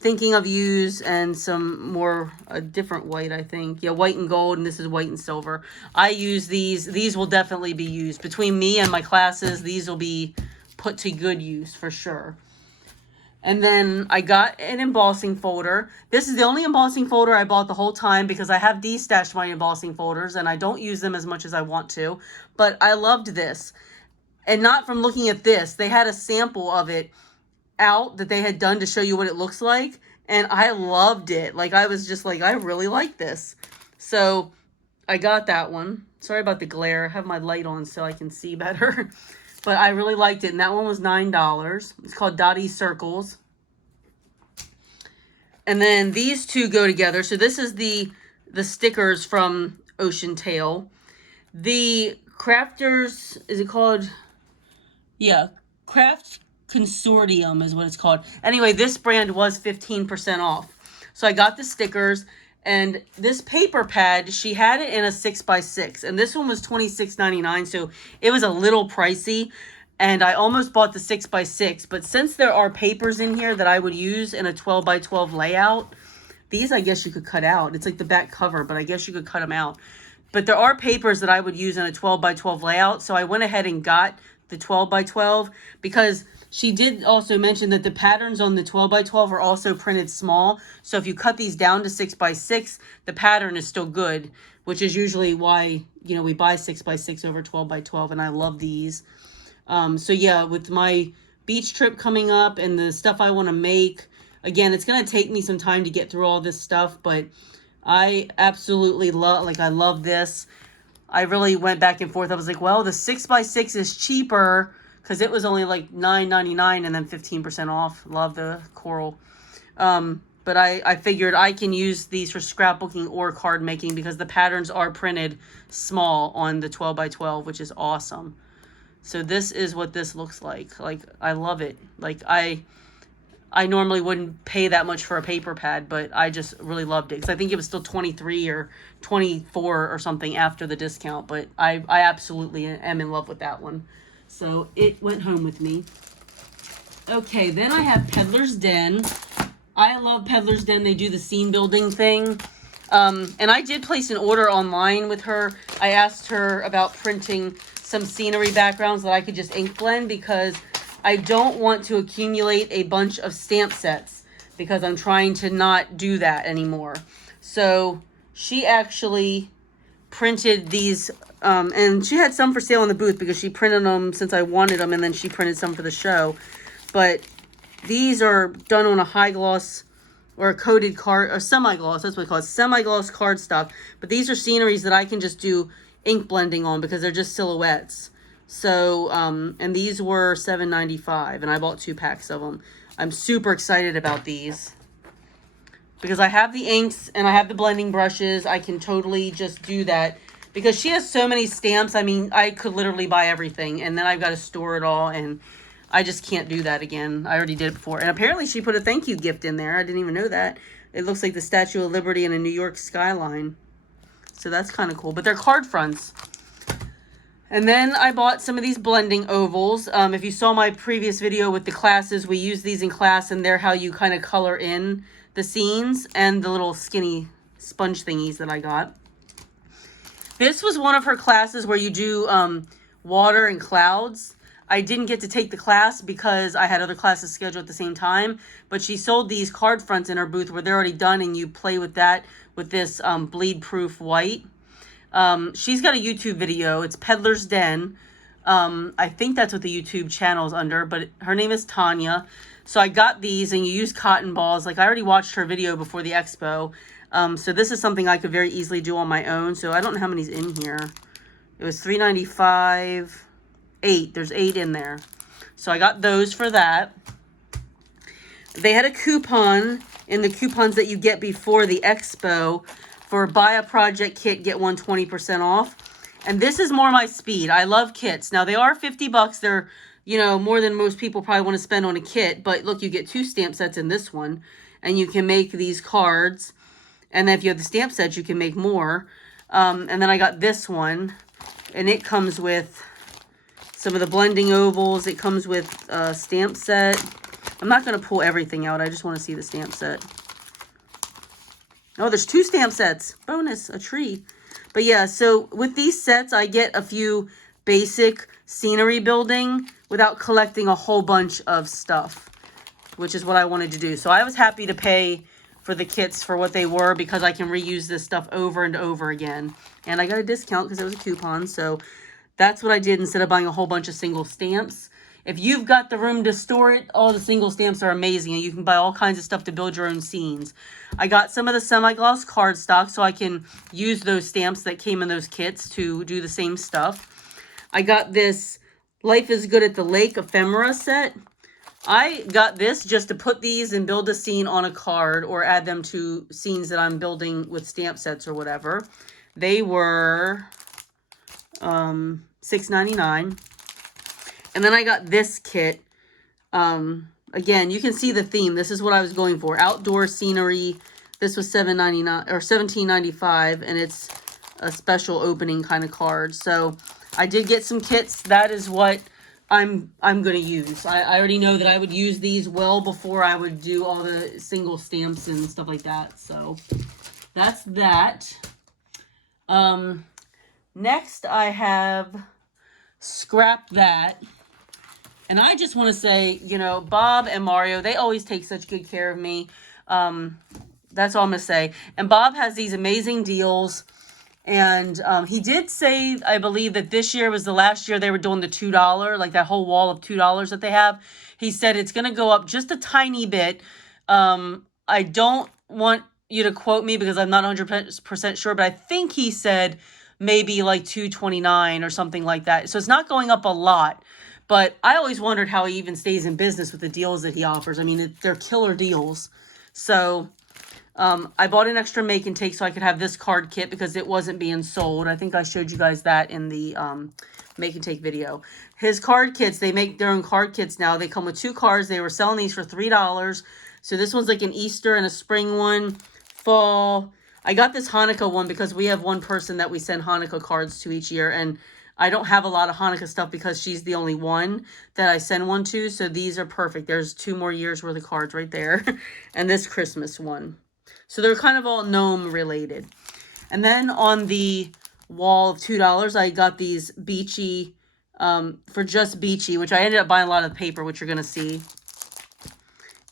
thinking of yous, and some more, a different white, I think. Yeah, white and gold, and this is white and silver. I use these. These will definitely be used. Between me and my classes, these will be put to good use for sure. And then I got an embossing folder. This is the only embossing folder I bought the whole time because I have destashed my embossing folders and I don't use them as much as I want to. But I loved this. And not from looking at this. They had a sample of it out that they had done to show you what it looks like. And I loved it. Like, I was just like, I really like this. So I got that one. Sorry about the glare. I have my light on so I can see better. But I really liked it. And that one was $9. It's called Dottie Circles. And then these two go together. So this is the stickers from Ocean Tail. The Crafters, is it called? Yeah, Craft Consortium is what it's called. Anyway, this brand was 15% off. So I got the stickers. And this paper pad, she had it in a 6x6. And this one was $26.99. So it was a little pricey. And I almost bought the 6x6. But since there are papers in here that I would use in a 12x12 layout, these I guess you could cut out. It's like the back cover, but I guess you could cut them out. But there are papers that I would use in a 12x12 layout. So I went ahead and got the 12x12 because she did also mention that the patterns on the 12x12 are also printed small. So if you cut these down to 6x6, the pattern is still good, which is usually why, you know, we buy 6x6 over 12x12. And I love these. So yeah, with my beach trip coming up and the stuff I want to make, again, it's going to take me some time to get through all this stuff, but I absolutely I love this. I really went back and forth. I was like, well, the 6x6 is cheaper because it was only like $9.99 and then 15% off. Love the coral. But I figured I can use these for scrapbooking or card making because the patterns are printed small on the 12x12, which is awesome. So this is what this looks like. Like, I love it. Like, I normally wouldn't pay that much for a paper pad, but I just really loved it because I think it was still 23 or 24 or something after the discount. But I absolutely am in love with that one. So it went home with me. Okay, then I have Peddler's Den. I love Peddler's Den. They do the scene building thing. And I did place an order online with her. I asked her about printing some scenery backgrounds that I could just ink blend because I don't want to accumulate a bunch of stamp sets because I'm trying to not do that anymore. So she actually printed these, and she had some for sale in the booth because she printed them since I wanted them, and then she printed some for the show. But these are done on a high gloss or a coated card, or semi-gloss, that's what we call it, semi-gloss cardstock. But these are sceneries that I can just do ink blending on because they're just silhouettes. So, and these were $7.95, and I bought 2 packs of them. I'm super excited about these because I have the inks and I have the blending brushes. I can totally just do that because she has so many stamps. I mean, I could literally buy everything, and then I've got to store it all, and I just can't do that again. I already did it before. And apparently she put a thank you gift in there. I didn't even know that. It looks like the Statue of Liberty and a New York skyline. So that's kind of cool. But they're card fronts. And then I bought some of these blending ovals. If you saw my previous video with the classes, we use these in class, and they're how you kind of color in the scenes and the little skinny sponge thingies that I got. This was one of her classes where you do water and clouds. I didn't get to take the class because I had other classes scheduled at the same time, but she sold these card fronts in her booth where they're already done, and you play with that with this bleed proof white. She's got a YouTube video. It's Peddler's Den. I think that's what the YouTube channel is under, but her name is Tanya. So I got these, and you use cotton balls. Like, I already watched her video before the expo. So this is something I could very easily do on my own. So I don't know how many's in here. It was $3.95. 8. There's 8 in there. So I got those for that. They had a coupon in the coupons that you get before the expo for buy a project kit, get one 20% off. And this is more my speed. I love kits. Now, they are $50. They're, you know, more than most people probably want to spend on a kit. But look, you get 2 stamp sets in this one. And you can make these cards. And then if you have the stamp sets, you can make more. And then I got this one. And it comes with some of the blending ovals. It comes with a stamp set. I'm not going to pull everything out. I just want to see the stamp set. Oh, there's 2 stamp sets. Bonus, a tree. But yeah, so with these sets, I get a few basic scenery building without collecting a whole bunch of stuff, which is what I wanted to do. So I was happy to pay for the kits for what they were because I can reuse this stuff over and over again. And I got a discount because it was a coupon. So that's what I did instead of buying a whole bunch of single stamps. If you've got the room to store it, all the single stamps are amazing. And you can buy all kinds of stuff to build your own scenes. I got some of the semi-gloss cardstock so I can use those stamps that came in those kits to do the same stuff. I got this Life is Good at the Lake ephemera set. I got this just to put these and build a scene on a card or add them to scenes that I'm building with stamp sets or whatever. They were $6.99. And then I got this kit. Again, you can see the theme. This is what I was going for. Outdoor scenery. This was $7.99 or $17.95, and it's a special opening kind of card. So I did get some kits. That is what I'm going to use. I already know that I would use these well before I would do all the single stamps and stuff like that. So that's that. Next I have Scrap That. And I just want to say, you know, Bob and Mario, they always take such good care of me. That's all I'm going to say. And Bob has these amazing deals. And he did say, I believe, that this year was the last year they were doing the $2, like that whole wall of $2 that they have. He said it's going to go up just a tiny bit. I don't want you to quote me because I'm not 100% sure, but I think he said maybe like $2.29 or something like that. So it's not going up a lot. But I always wondered how he even stays in business with the deals that he offers. I mean, they're killer deals. So I bought an extra make and take so I could have this card kit because it wasn't being sold. I think I showed you guys that in the make and take video. His card kits, they make their own card kits now. They come with 2 cards. They were selling these for $3. So this one's like an Easter and a spring one, fall. I got this Hanukkah one because we have one person that we send Hanukkah cards to each year. And I don't have a lot of Hanukkah stuff because she's the only one that I send one to. So these are perfect. There's 2 more years worth of cards right there. And this Christmas one. So they're kind of all gnome related. And then on the wall of $2, I got these Beachy, for just Beachy, which I ended up buying a lot of paper, which you're going to see.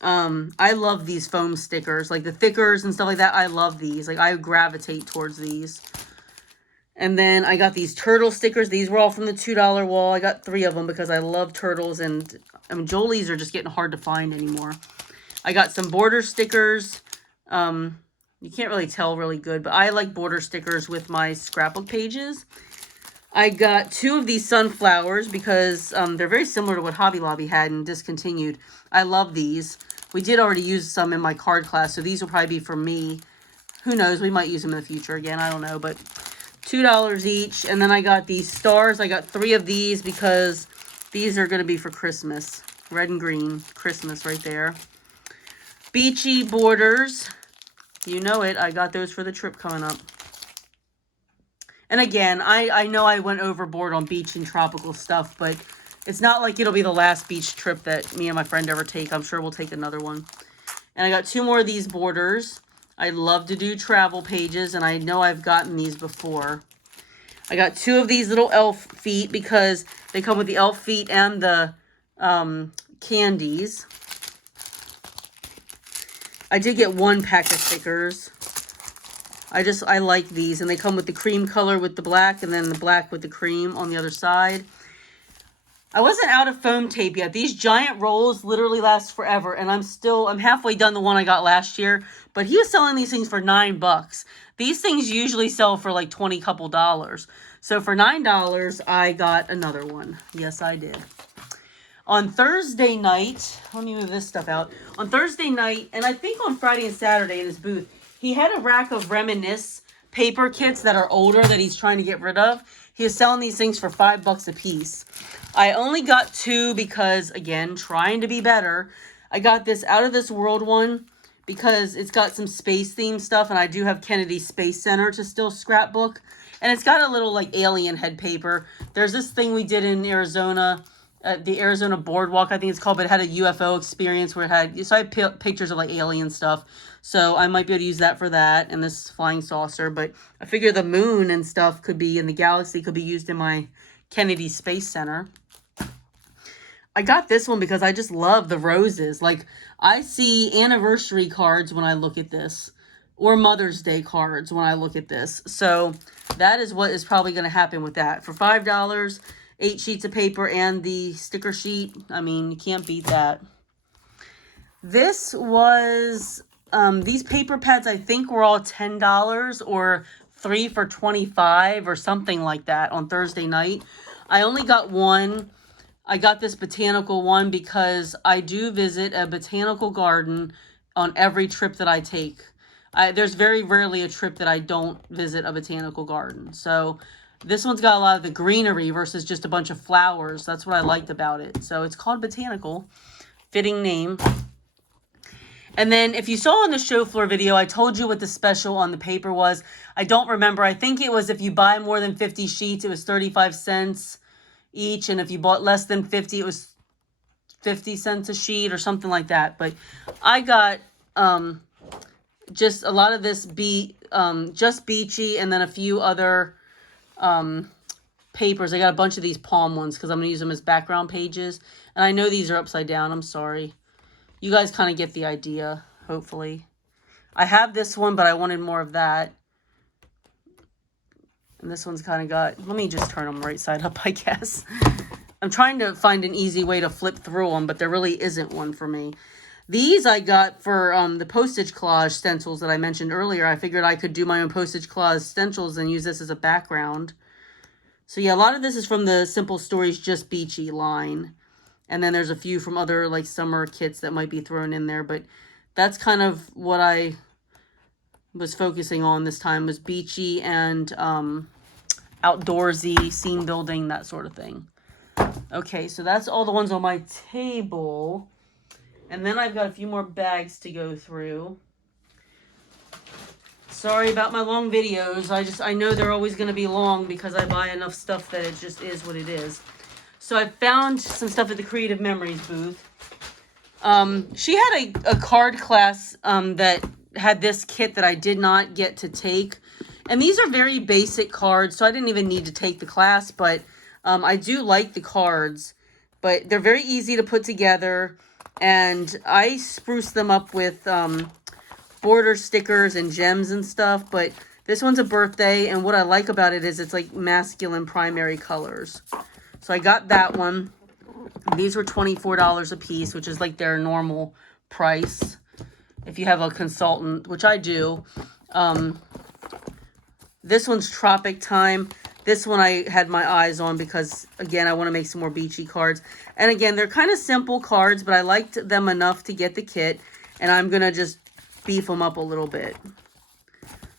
I love these foam stickers, like the thickers and stuff like that. I love these. Like I gravitate towards these. And then I got these turtle stickers. These were all from the $2 wall. I got 3 of them because I love turtles. And I mean, Jolies are just getting hard to find anymore. I got some border stickers. You can't really tell really good, but I like border stickers with my scrapbook pages. I got 2 of these sunflowers because they're very similar to what Hobby Lobby had and discontinued. I love these. We did already use some in my card class, so these will probably be for me. Who knows? We might use them in the future again. I don't know, but $2 each. And then I got these stars. I got 3 of these because these are going to be for Christmas. Red and green. Christmas right there. Beachy borders. You know it. I got those for the trip coming up. And again, I know I went overboard on beach and tropical stuff, but it's not like it'll be the last beach trip that me and my friend ever take. I'm sure we'll take another one. And I got 2 more of these borders. I love to do travel pages, and I know I've gotten these before. I got 2 of these little elf feet because they come with the elf feet and the candies. I did get 1 pack of stickers. I like these, and they come with the cream color with the black, and then the black with the cream on the other side. I wasn't out of foam tape yet. These giant rolls literally last forever, and I'm halfway done the one I got last year, but he was selling these things for $9. These things usually sell for like $20 couple dollars. So for $9, I got another one. Yes, I did. On Thursday night, let me move this stuff out. On Thursday night, and I think on Friday and Saturday in his booth, he had a rack of Reminisce paper kits that are older that he's trying to get rid of. He was selling these things for $5 a piece. I only got 2 because, again, trying to be better. I got this Out of This World one because it's got some space themed stuff, and I do have Kennedy Space Center to still scrapbook. And it's got a little like alien head paper. There's this thing we did in Arizona, the Arizona Boardwalk, I think it's called, but it had a UFO experience where it had, so I had pictures of like alien stuff. So I might be able to use that for that and this flying saucer. But I figure the moon and stuff could be in the galaxy, could be used in my Kennedy Space Center. I got this one because I just love the roses. Like, I see anniversary cards when I look at this, or Mother's Day cards when I look at this. So that is what is probably going to happen with that. For $5, 8 sheets of paper and the sticker sheet. I mean, you can't beat that. This was, these paper pads I think were all $10 or 3 for $25 or something like that on Thursday night. I only got one. I got this botanical one because I do visit a botanical garden on every trip that I take. There's very rarely a trip that I don't visit a botanical garden. So this one's got a lot of the greenery versus just a bunch of flowers. That's what I liked about it. So it's called Botanical. Fitting name. And then if you saw in the show floor video, I told you what the special on the paper was. I don't remember. I think it was if you buy more than 50 sheets, it was 35 cents each. And if you bought less than 50, it was 50 cents a sheet or something like that. But I got just a lot of this just beachy and then a few other papers. I got a bunch of these palm ones because I'm going to use them as background pages. And I know these are upside down. I'm sorry. You guys kind of get the idea, hopefully. I have this one, but I wanted more of that. And this one's kind of got... Let me just turn them right side up, I guess. I'm trying to find an easy way to flip through them, but there really isn't one for me. These I got for the postage collage stencils that I mentioned earlier. I figured I could do my own postage collage stencils and use this as a background. So yeah, a lot of this is from the Simple Stories Just Beachy line. And then there's a few from other like summer kits that might be thrown in there. But that's kind of what I was focusing on this time, was beachy and outdoorsy, scene building, that sort of thing. Okay, so that's all the ones on my table. And then I've got a few more bags to go through. Sorry about my long videos. I know they're always going to be long because I buy enough stuff that it just is what it is. So I found some stuff at the Creative Memories booth. She had a card class that had this kit that I did not get to take. And these are very basic cards, so I didn't even need to take the class. But I do like the cards. But they're very easy to put together. And I spruce them up with border stickers and gems and stuff. But this one's a birthday. And what I like about it is it's like masculine primary colors. So I got that one. These were $24 a piece, which is like their normal price if you have a consultant, which I do. This one's Tropic Time. This one I had my eyes on because, again, I want to make some more beachy cards. And again, they're kind of simple cards, but I liked them enough to get the kit. And I'm going to just beef them up a little bit.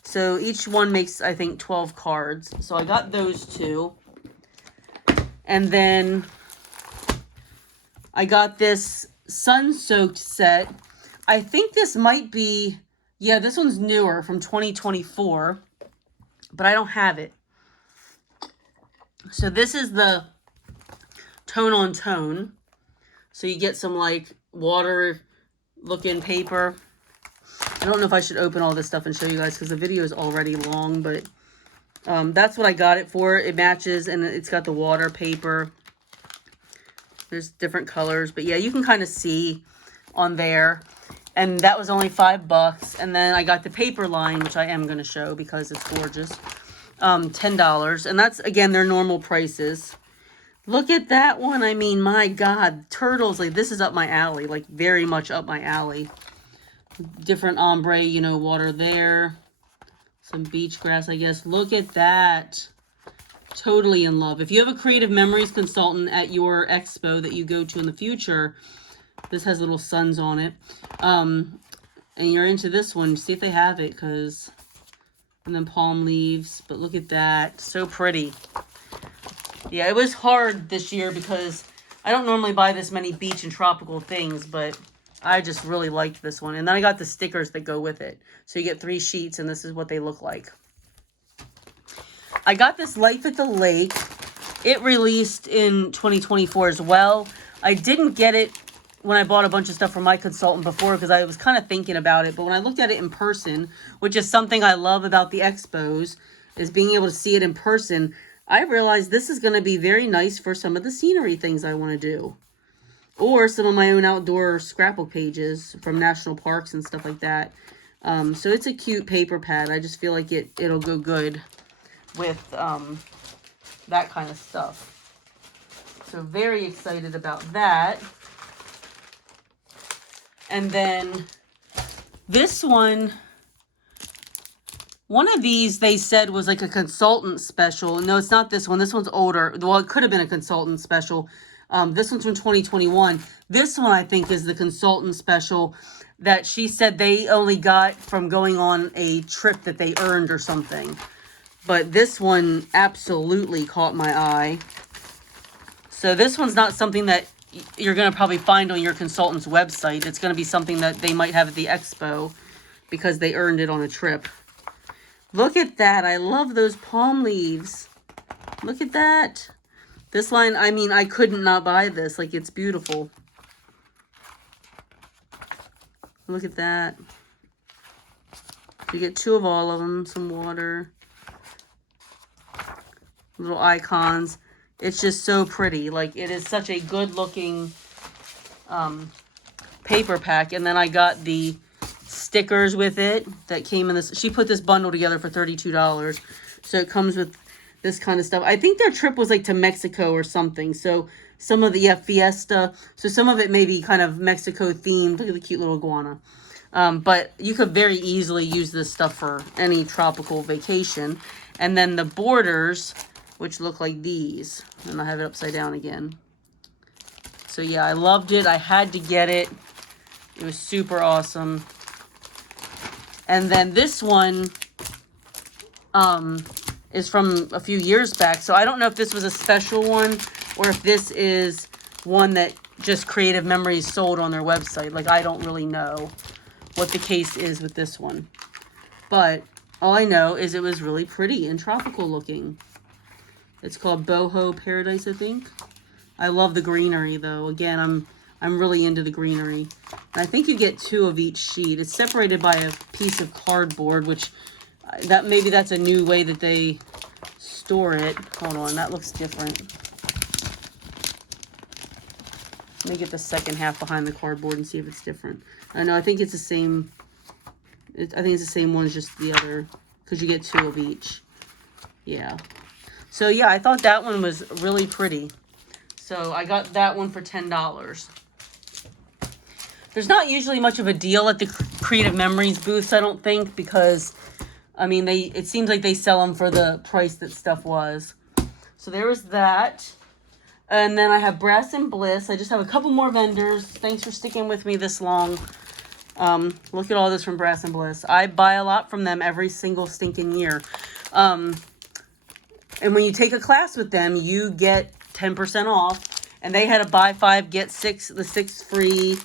So each one makes, I think, 12 cards. So I got those two. And then I got this sun-soaked set. I think this might be, yeah, this one's newer from 2024, but I don't have it. So this is the tone on tone. So you get some like water looking paper. I don't know if I should open all this stuff and show you guys because the video is already long, but that's what I got it for. It matches and it's got the water paper. There's different colors, but yeah, you can kind of see on there. And that was only $5. And then I got the paper line, which I am going to show because it's gorgeous. $10. And that's, again, their normal prices. Look at that one. I mean, my God, turtles. Like, this is up my alley, like very much up my alley. Different ombre, you know, water there. Some beach grass, I guess. Look at that. Totally in love. If you have a creative memories consultant at your expo that you go to in the future, this has little suns on it. And you're into this one, see if they have it, and then palm leaves. But look at that. So pretty. Yeah, it was hard this year because I don't normally buy this many beach and tropical things, but I just really liked this one. And then I got the stickers that go with it. So you get 3 sheets, and this is what they look like. I got this Life at the Lake. It released in 2024 as well. I didn't get it when I bought a bunch of stuff from my consultant before because I was kind of thinking about it. But when I looked at it in person, which is something I love about the expos, is being able to see it in person, I realized this is going to be very nice for some of the scenery things I want to do. Or some of my own outdoor scrapbook pages from national parks and stuff like that. So it's a cute paper pad. I just feel like it'll go good with that kind of stuff. So very excited about that. And then this one of these they said was like a consultant special. No, it's not this one. This one's older. Well, it could have been a consultant special. This one's from 2021. This one I think is the consultant special that she said they only got from going on a trip that they earned or something. But this one absolutely caught my eye. So this one's not something that you're going to probably find on your consultant's website. It's going to be something that they might have at the expo because they earned it on a trip. Look at that. I love those palm leaves. Look at that. This line, I mean, I couldn't not buy this. Like, it's beautiful. Look at that. You get 2 of all of them. Some water. Little icons. It's just so pretty. Like, it is such a good looking paper pack. And then I got the stickers with it that came in this. She put this bundle together for $32. So it comes with this kind of stuff. I think their trip was like to Mexico or something. So some of the Fiesta. So some of it may be kind of Mexico themed. Look at the cute little iguana. But you could very easily use this stuff for any tropical vacation. And then the borders, which look like these. And I have it upside down again. So yeah, I loved it. I had to get it. It was super awesome. And then this one is from a few years back. So I don't know if this was a special one or if this is one that just Creative Memories sold on their website. Like, I don't really know what the case is with this one. But all I know is it was really pretty and tropical looking. It's called Boho Paradise, I think. I love the greenery, though. Again, I'm really into the greenery. And I think you get 2 of each sheet. It's separated by a piece of cardboard, which maybe that's a new way that they store it. Hold on, that looks different. Let me get the second half behind the cardboard and see if it's different. I know, I think it's the same. I think it's the same one as just the other, because you get 2 of each. Yeah. So yeah, I thought that one was really pretty. So I got that one for $10. There's not usually much of a deal at the Creative Memories booths, I don't think, because, I mean, it seems like they sell them for the price that stuff was. So there was that. And then I have Brass and Bliss. I just have a couple more vendors. Thanks for sticking with me this long. Look at all this from Brass and Bliss. I buy a lot from them every single stinking year. And when you take a class with them, you get 10% off. And they had a buy 5, get 6, the 6th free.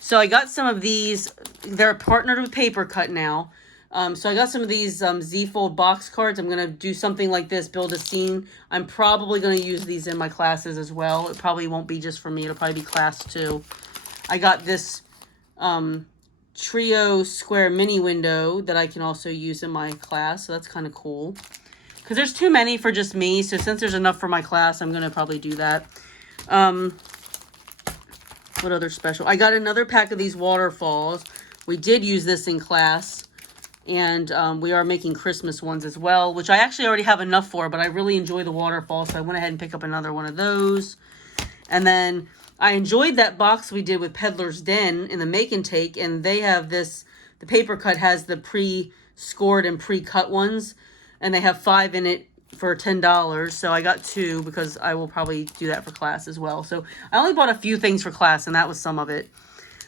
So I got some of these. They're partnered with Paper Cut now. So I got some of these Z-fold box cards. I'm going to do something like this, build a scene. I'm probably going to use these in my classes as well. It probably won't be just for me. It'll probably be class 2. I got this trio square mini window that I can also use in my class. So that's kind of cool. Because there's too many for just me. So since there's enough for my class, I'm going to probably do that. What other special? I got another pack of these waterfalls. We did use this in class. And we are making Christmas ones as well, which I actually already have enough for, but I really enjoy the waterfall, so I went ahead and picked up another one of those. And then I enjoyed that box we did with Peddler's Den in the Make and Take, and they have this, the Paper Cut has the pre-scored and pre-cut ones. and they have 5 in it for $10. So I got 2 because I will probably do that for class as well. So I only bought a few things for class, and that was some of it.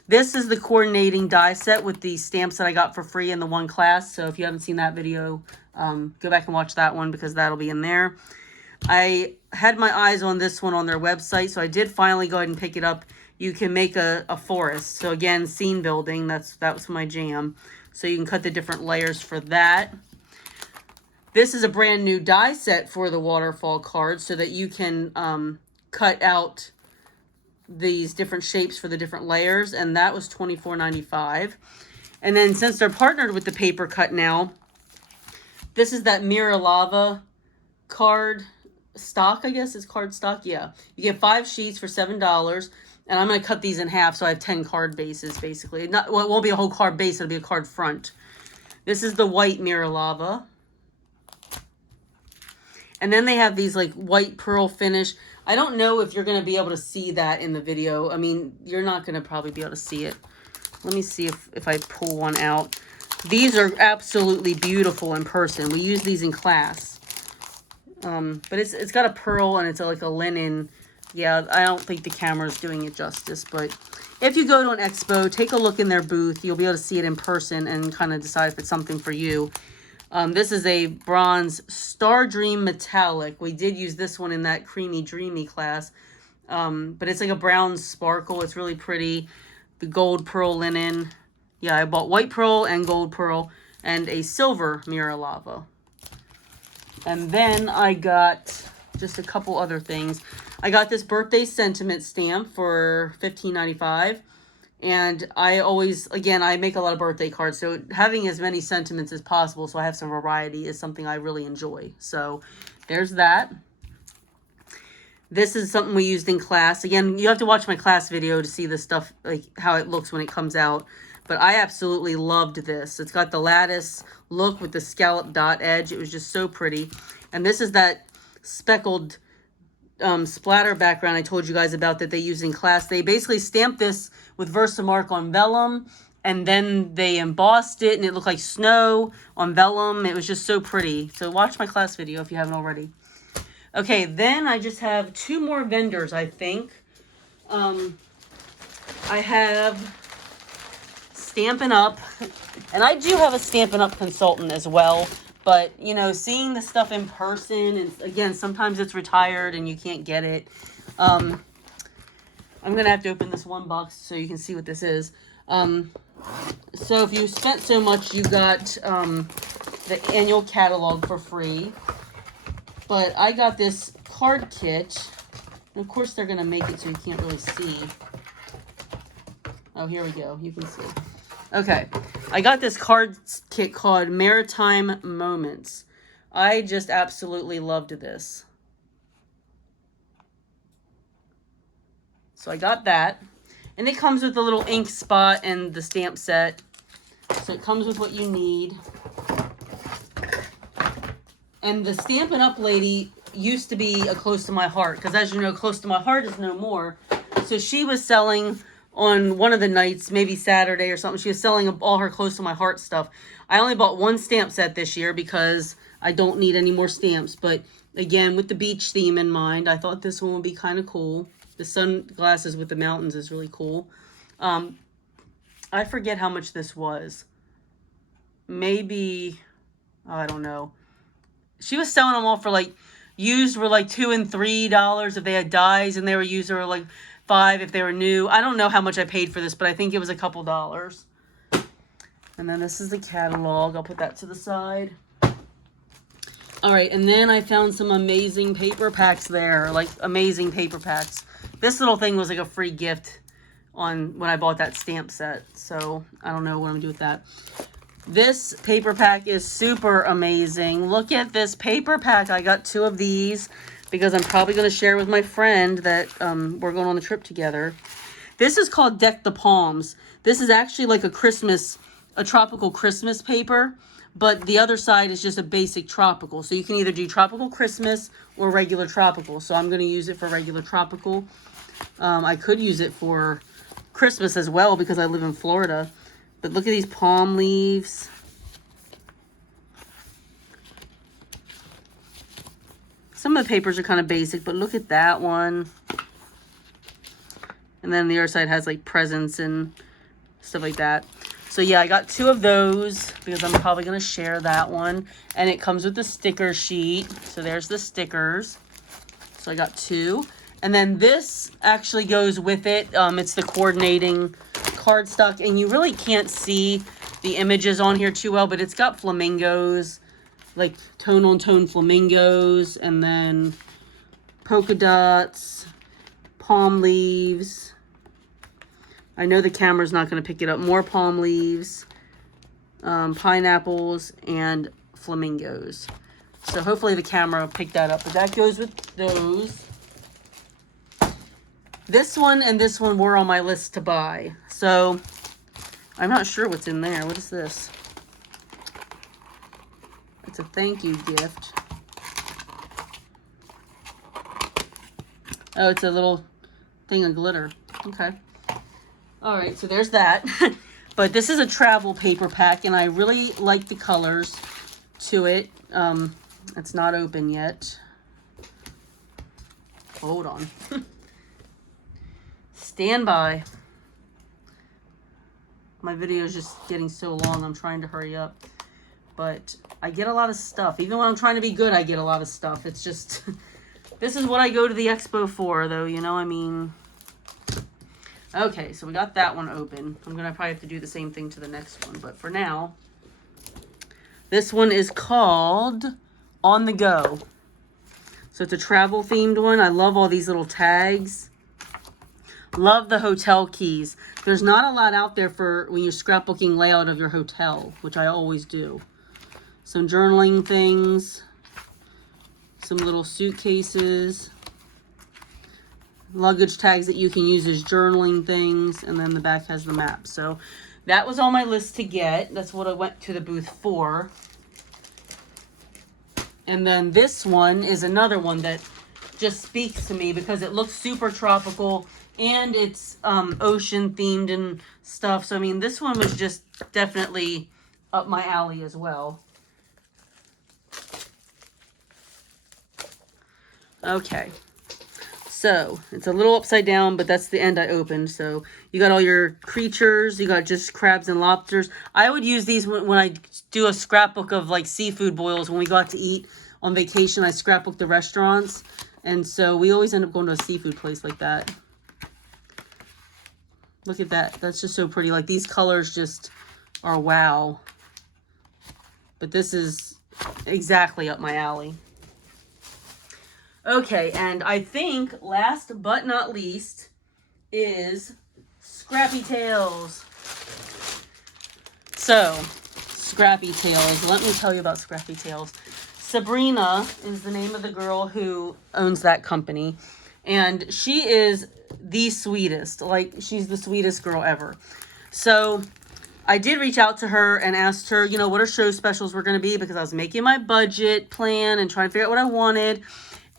This is the coordinating die set with the stamps that I got for free in the one class. So if you haven't seen that video, go back and watch that one because that'll be in there. I had my eyes on this one on their website, so I did finally go ahead and pick it up. You can make a forest. So again, scene building, that was my jam. So you can cut the different layers for that. This is a brand new die set for the waterfall cards so that you can cut out these different shapes for the different layers, and that was $24.95. And then since they're partnered with the paper cut now, this is that Mirror Lava card stock, I guess it's card stock. Yeah, you get 5 sheets for $7, and I'm going to cut these in half so I have 10 card bases basically. Not, well, it won't be a whole card base, it'll be a card front. This is the white Mirror Lava. And then they have these like white pearl finish. I don't know if you're going to be able to see that in the video. I mean, you're not going to probably be able to see it. Let me see if I pull one out. These are absolutely beautiful in person. We use these in class. But it's got a pearl and it's like a linen. Yeah, I don't think the camera is doing it justice. But if you go to an expo, take a look in their booth. You'll be able to see it in person and kind of decide if it's something for you. This is a bronze Star Dream Metallic. We did use this one in that Creamy Dreamy class. But it's like a brown sparkle. It's really pretty. The gold pearl linen. Yeah, I bought white pearl and gold pearl and a silver Mirror Lava. And then I got just a couple other things. I got this birthday sentiment stamp for $15.95. And I always, again, I make a lot of birthday cards, so having as many sentiments as possible so I have some variety is something I really enjoy. So there's that. This is something we used in class. Again, you have to watch my class video to see this stuff, like how it looks when it comes out. But I absolutely loved this. It's got the lattice look with the scallop dot edge. It was just so pretty. And this is that speckled splatter background I told you guys about that they use in class. They basically stamped this with Versamark on vellum, and then they embossed it, and it looked like snow on vellum. It was just so pretty. So watch my class video if you haven't already. Okay, then I just have 2 more vendors, I think. I have Stampin' Up, and I do have a Stampin' Up consultant as well. But, you know, seeing the stuff in person, and again, sometimes it's retired and you can't get it. I'm going to have to open this one box so you can see what this is. So if you spent so much, you got the annual catalog for free. But I got this card kit. And of course, they're going to make it so you can't really see. Oh, here we go. You can see. Okay, I got this card kit called Maritime Moments. I just absolutely loved this. So I got that. And it comes with a little ink spot and the stamp set. So it comes with what you need. And the Stampin' Up lady used to be a Close to My Heart. Because as you know, Close to My Heart is no more. So she was selling on one of the nights, maybe Saturday or something, she was selling all her Close to My Heart stuff. I only bought 1 stamp set this year because I don't need any more stamps. But again, with the beach theme in mind, I thought this one would be kind of cool. The sunglasses with the mountains is really cool. I forget how much this was. Maybe, I don't know. She was selling them all for like, used were like $2 and $3 if they had dies, and they were used were like $5 if they were new. I don't know how much I paid for this, but I think it was a couple dollars. And then this is the catalog. I'll put that to the side. All right, and then I found some amazing paper packs there, like amazing paper packs. This little thing was like a free gift on when I bought that stamp set, so I don't know what I'm gonna do with that. This paper pack is super amazing. Look at this paper pack. I got 2 of these because I'm probably going to share with my friend that we're going on the trip together. This is called Deck the Palms. This is actually like a tropical Christmas paper, but the other side is just a basic tropical. So you can either do tropical Christmas or regular tropical. So I'm going to use it for regular tropical. I could use it for Christmas as well because I live in Florida. But look at these palm leaves. Some of the papers are kind of basic, but look at that one. And then the other side has like presents and stuff like that. So yeah, I got 2 of those because I'm probably going to share that one. And it comes with the sticker sheet. So there's the stickers. So I got 2. And then this actually goes with it. It's the coordinating cardstock. And you really can't see the images on here too well, but it's got flamingos, like tone-on-tone flamingos, and then polka dots, palm leaves. I know the camera's not going to pick it up. More palm leaves, pineapples, and flamingos. So hopefully the camera will pick that up. But that goes with those. This one and this one were on my list to buy. So I'm not sure what's in there. What is this? It's a thank you gift. Oh, it's a little thing of glitter. Okay. All right, so there's that. But this is a travel paper pack, and I really like the colors to it. It's not open yet. Hold on. Stand by. My video is just getting so long. I'm trying to hurry up. But I get a lot of stuff. Even when I'm trying to be good, I get a lot of stuff. It's just... This is what I go to the expo for, though, you know? I mean... Okay, so we got that one open. I'm going to probably have to do the same thing to the next one. But for now, this one is called On the Go. So it's a travel-themed one. I love all these little tags. Love the hotel keys. There's not a lot out there for when you're scrapbooking layout of your hotel, which I always do. Some journaling things. Some little suitcases. Luggage tags that you can use as journaling things, and then the back has the map. So that was on my list to get. That's what I went to the booth for. And then this one is another one that just speaks to me because it looks super tropical and it's ocean themed and stuff. So I mean, this one was just definitely up my alley as well. Okay. So, it's a little upside down, but that's the end I opened. So, you got all your creatures. You got just crabs and lobsters. I would use these when I do a scrapbook of, like, seafood boils. When we go out to eat on vacation, I scrapbook the restaurants. And so, we always end up going to a seafood place like that. Look at that. That's just so pretty. Like, these colors just are wow. But this is exactly up my alley. Okay, and I think last but not least is Scrappy Tales. So, Scrappy Tales. Let me tell you about Scrappy Tales. Sabrina is the name of the girl who owns that company. And she is the sweetest. Like, she's the sweetest girl ever. So, I did reach out to her and asked her, you know, what her show specials were going to be because I was making my budget plan and trying to figure out what I wanted.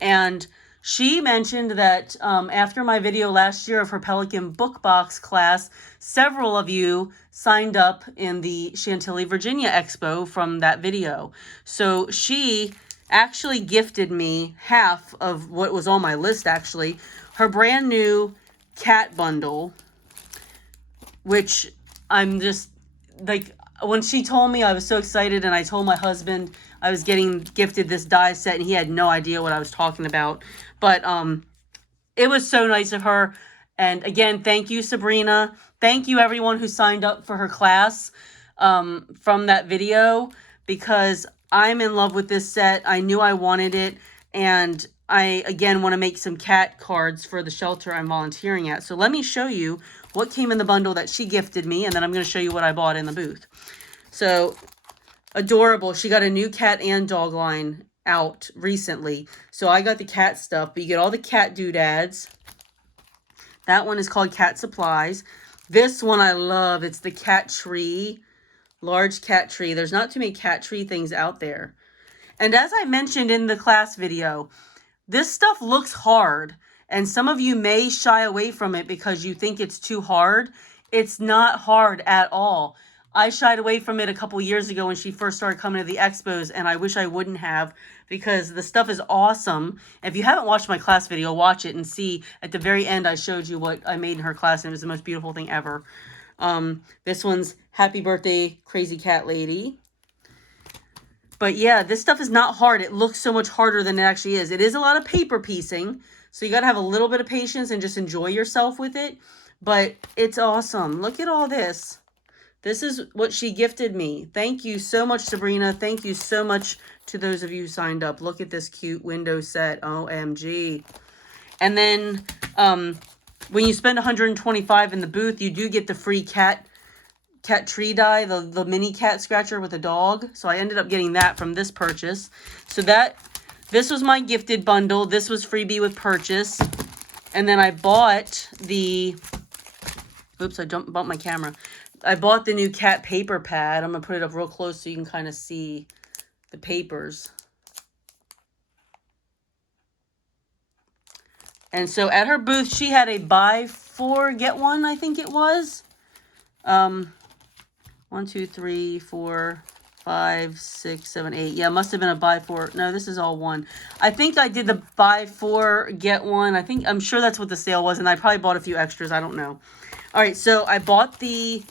And she mentioned that after my video last year of her Pelican book box class, several of you signed up in the Chantilly, Virginia Expo from that video. So she actually gifted me half of what was on my list, actually. Her brand new cat bundle, which I'm just, like, when she told me, I was so excited, and I told my husband I was getting gifted this die set, and he had no idea what I was talking about. But it was so nice of her. And again, thank you, Sabrina. Thank you, everyone who signed up for her class from that video, because I'm in love with this set. I knew I wanted it, and I, again, want to make some cat cards for the shelter I'm volunteering at. So let me show you what came in the bundle that she gifted me, and then I'm going to show you what I bought in the booth. So, adorable. She got a new cat and dog line out recently. So I got the cat stuff, but you get all the cat doodads. That one is called Cat Supplies. This one I love. It's the cat tree, large cat tree. There's not too many cat tree things out there. And as I mentioned in the class video, this stuff looks hard. And some of you may shy away from it because you think it's too hard. It's not hard at all. I shied away from it a couple years ago when she first started coming to the expos, and I wish I wouldn't have, because the stuff is awesome. If you haven't watched my class video, watch it and see at the very end I showed you what I made in her class, and it was the most beautiful thing ever. This one's Happy Birthday Crazy Cat Lady. But yeah, this stuff is not hard. It looks so much harder than it actually is. It is a lot of paper piecing, so you got to have a little bit of patience and just enjoy yourself with it. But it's awesome. Look at all this. This is what she gifted me. Thank you so much, Sabrina. Thank you so much to those of you who signed up. Look at this cute window set. OMG. And then when you spend $125 in the booth, you do get the free cat tree die, the mini cat scratcher with a dog. So I ended up getting that from this purchase. So this was my gifted bundle. This was freebie with purchase. And then I bought the, oops, I bumped my camera. I bought the new cat paper pad. I'm going to put it up real close so you can kind of see the papers. And so at her booth, she had a buy 4, get 1, I think it was. 1, 2, 3, 4, 5, 6, 7, 8. Yeah, must have been a buy 4. No, this is all one. I think I did the buy 4, get 1. I'm sure that's what the sale was, and I probably bought a few extras. I don't know. All right, so I bought the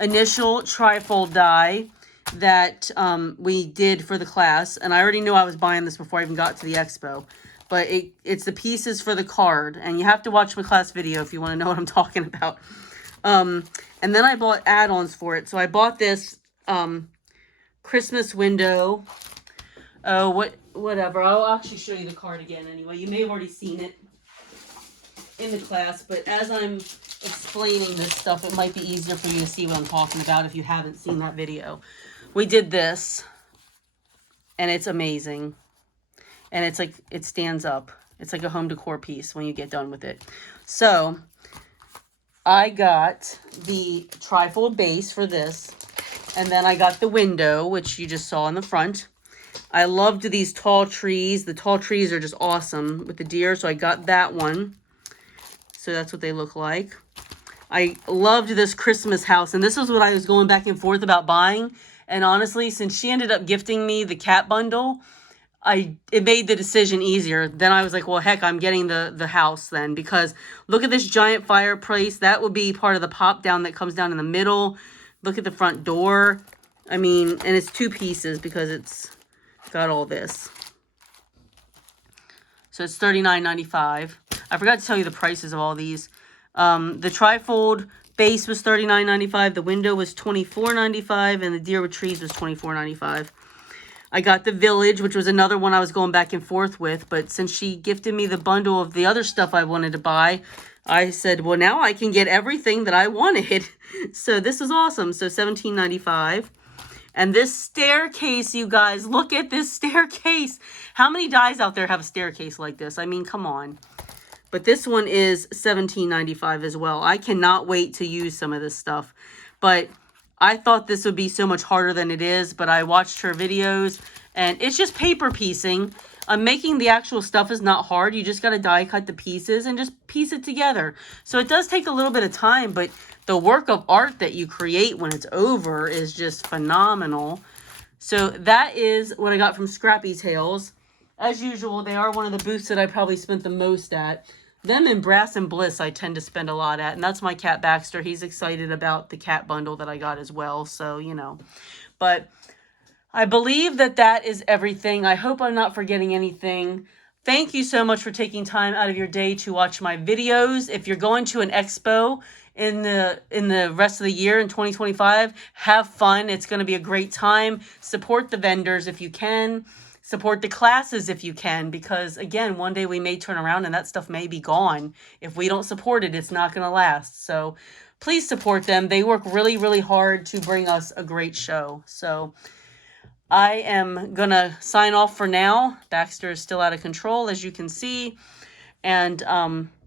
initial trifold die that we did for the class, and I already knew I was buying this before I even got to the expo. But it's the pieces for the card, and you have to watch my class video if you want to know what I'm talking about. And then I bought add-ons for it. So I bought this Christmas window. Oh, whatever. I'll actually show you the card again anyway. You may have already seen it in the class, but as I'm explaining this stuff, it might be easier for you to see what I'm talking about if you haven't seen that video. We did this, and it's amazing. And it's like, it stands up. It's like a home decor piece when you get done with it. So I got the trifold base for this, and then I got the window, which you just saw in the front. I loved these tall trees. The tall trees are just awesome with the deer, so I got that one. So that's what they look like. I loved this Christmas house, and this was what I was going back and forth about buying. And honestly, since she ended up gifting me the cat bundle, it made the decision easier. Then I was like, well, heck, I'm getting the house then, because look at this giant fireplace. That would be part of the pop down that comes down in the middle. Look at the front door. I mean, and it's 2 pieces because it's got all this. So it's $39.95. I forgot to tell you the prices of all these. The trifold base was $39.95. The window was $24.95, and the deer with trees was $24.95. I got the village, which was another one I was going back and forth with. But since she gifted me the bundle of the other stuff I wanted to buy, I said, well, now I can get everything that I wanted. So this is awesome. So $17.95. And this staircase, you guys, look at this staircase. How many dies out there have a staircase like this? I mean, come on. But this one is $17.95 as well. I cannot wait to use some of this stuff. But I thought this would be so much harder than it is, but I watched her videos, and it's just paper piecing. Making the actual stuff is not hard. You just got to die cut the pieces and just piece it together. So it does take a little bit of time, but the work of art that you create when it's over is just phenomenal. So that is what I got from Scrappy Tales. As usual, they are one of the booths that I probably spent the most at. Them and Brass and Bliss I tend to spend a lot at. And that's my cat Baxter. He's excited about the cat bundle that I got as well. So, you know. But I believe that is everything. I hope I'm not forgetting anything. Thank you so much for taking time out of your day to watch my videos. If you're going to an expo in the rest of the year in 2025, have fun. It's going to be a great time. Support the vendors if you can. Support the classes if you can, because again, one day we may turn around and that stuff may be gone. If we don't support it, it's not going to last. So please support them. They work really, really hard to bring us a great show. So I am going to sign off for now. Baxter is still out of control, as you can see. And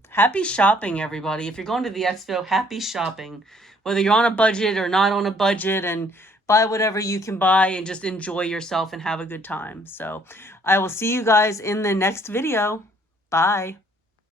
happy shopping, everybody. If you're going to the expo, happy shopping. Whether you're on a budget or not on a budget, and buy whatever you can buy and just enjoy yourself and have a good time. So I will see you guys in the next video. Bye.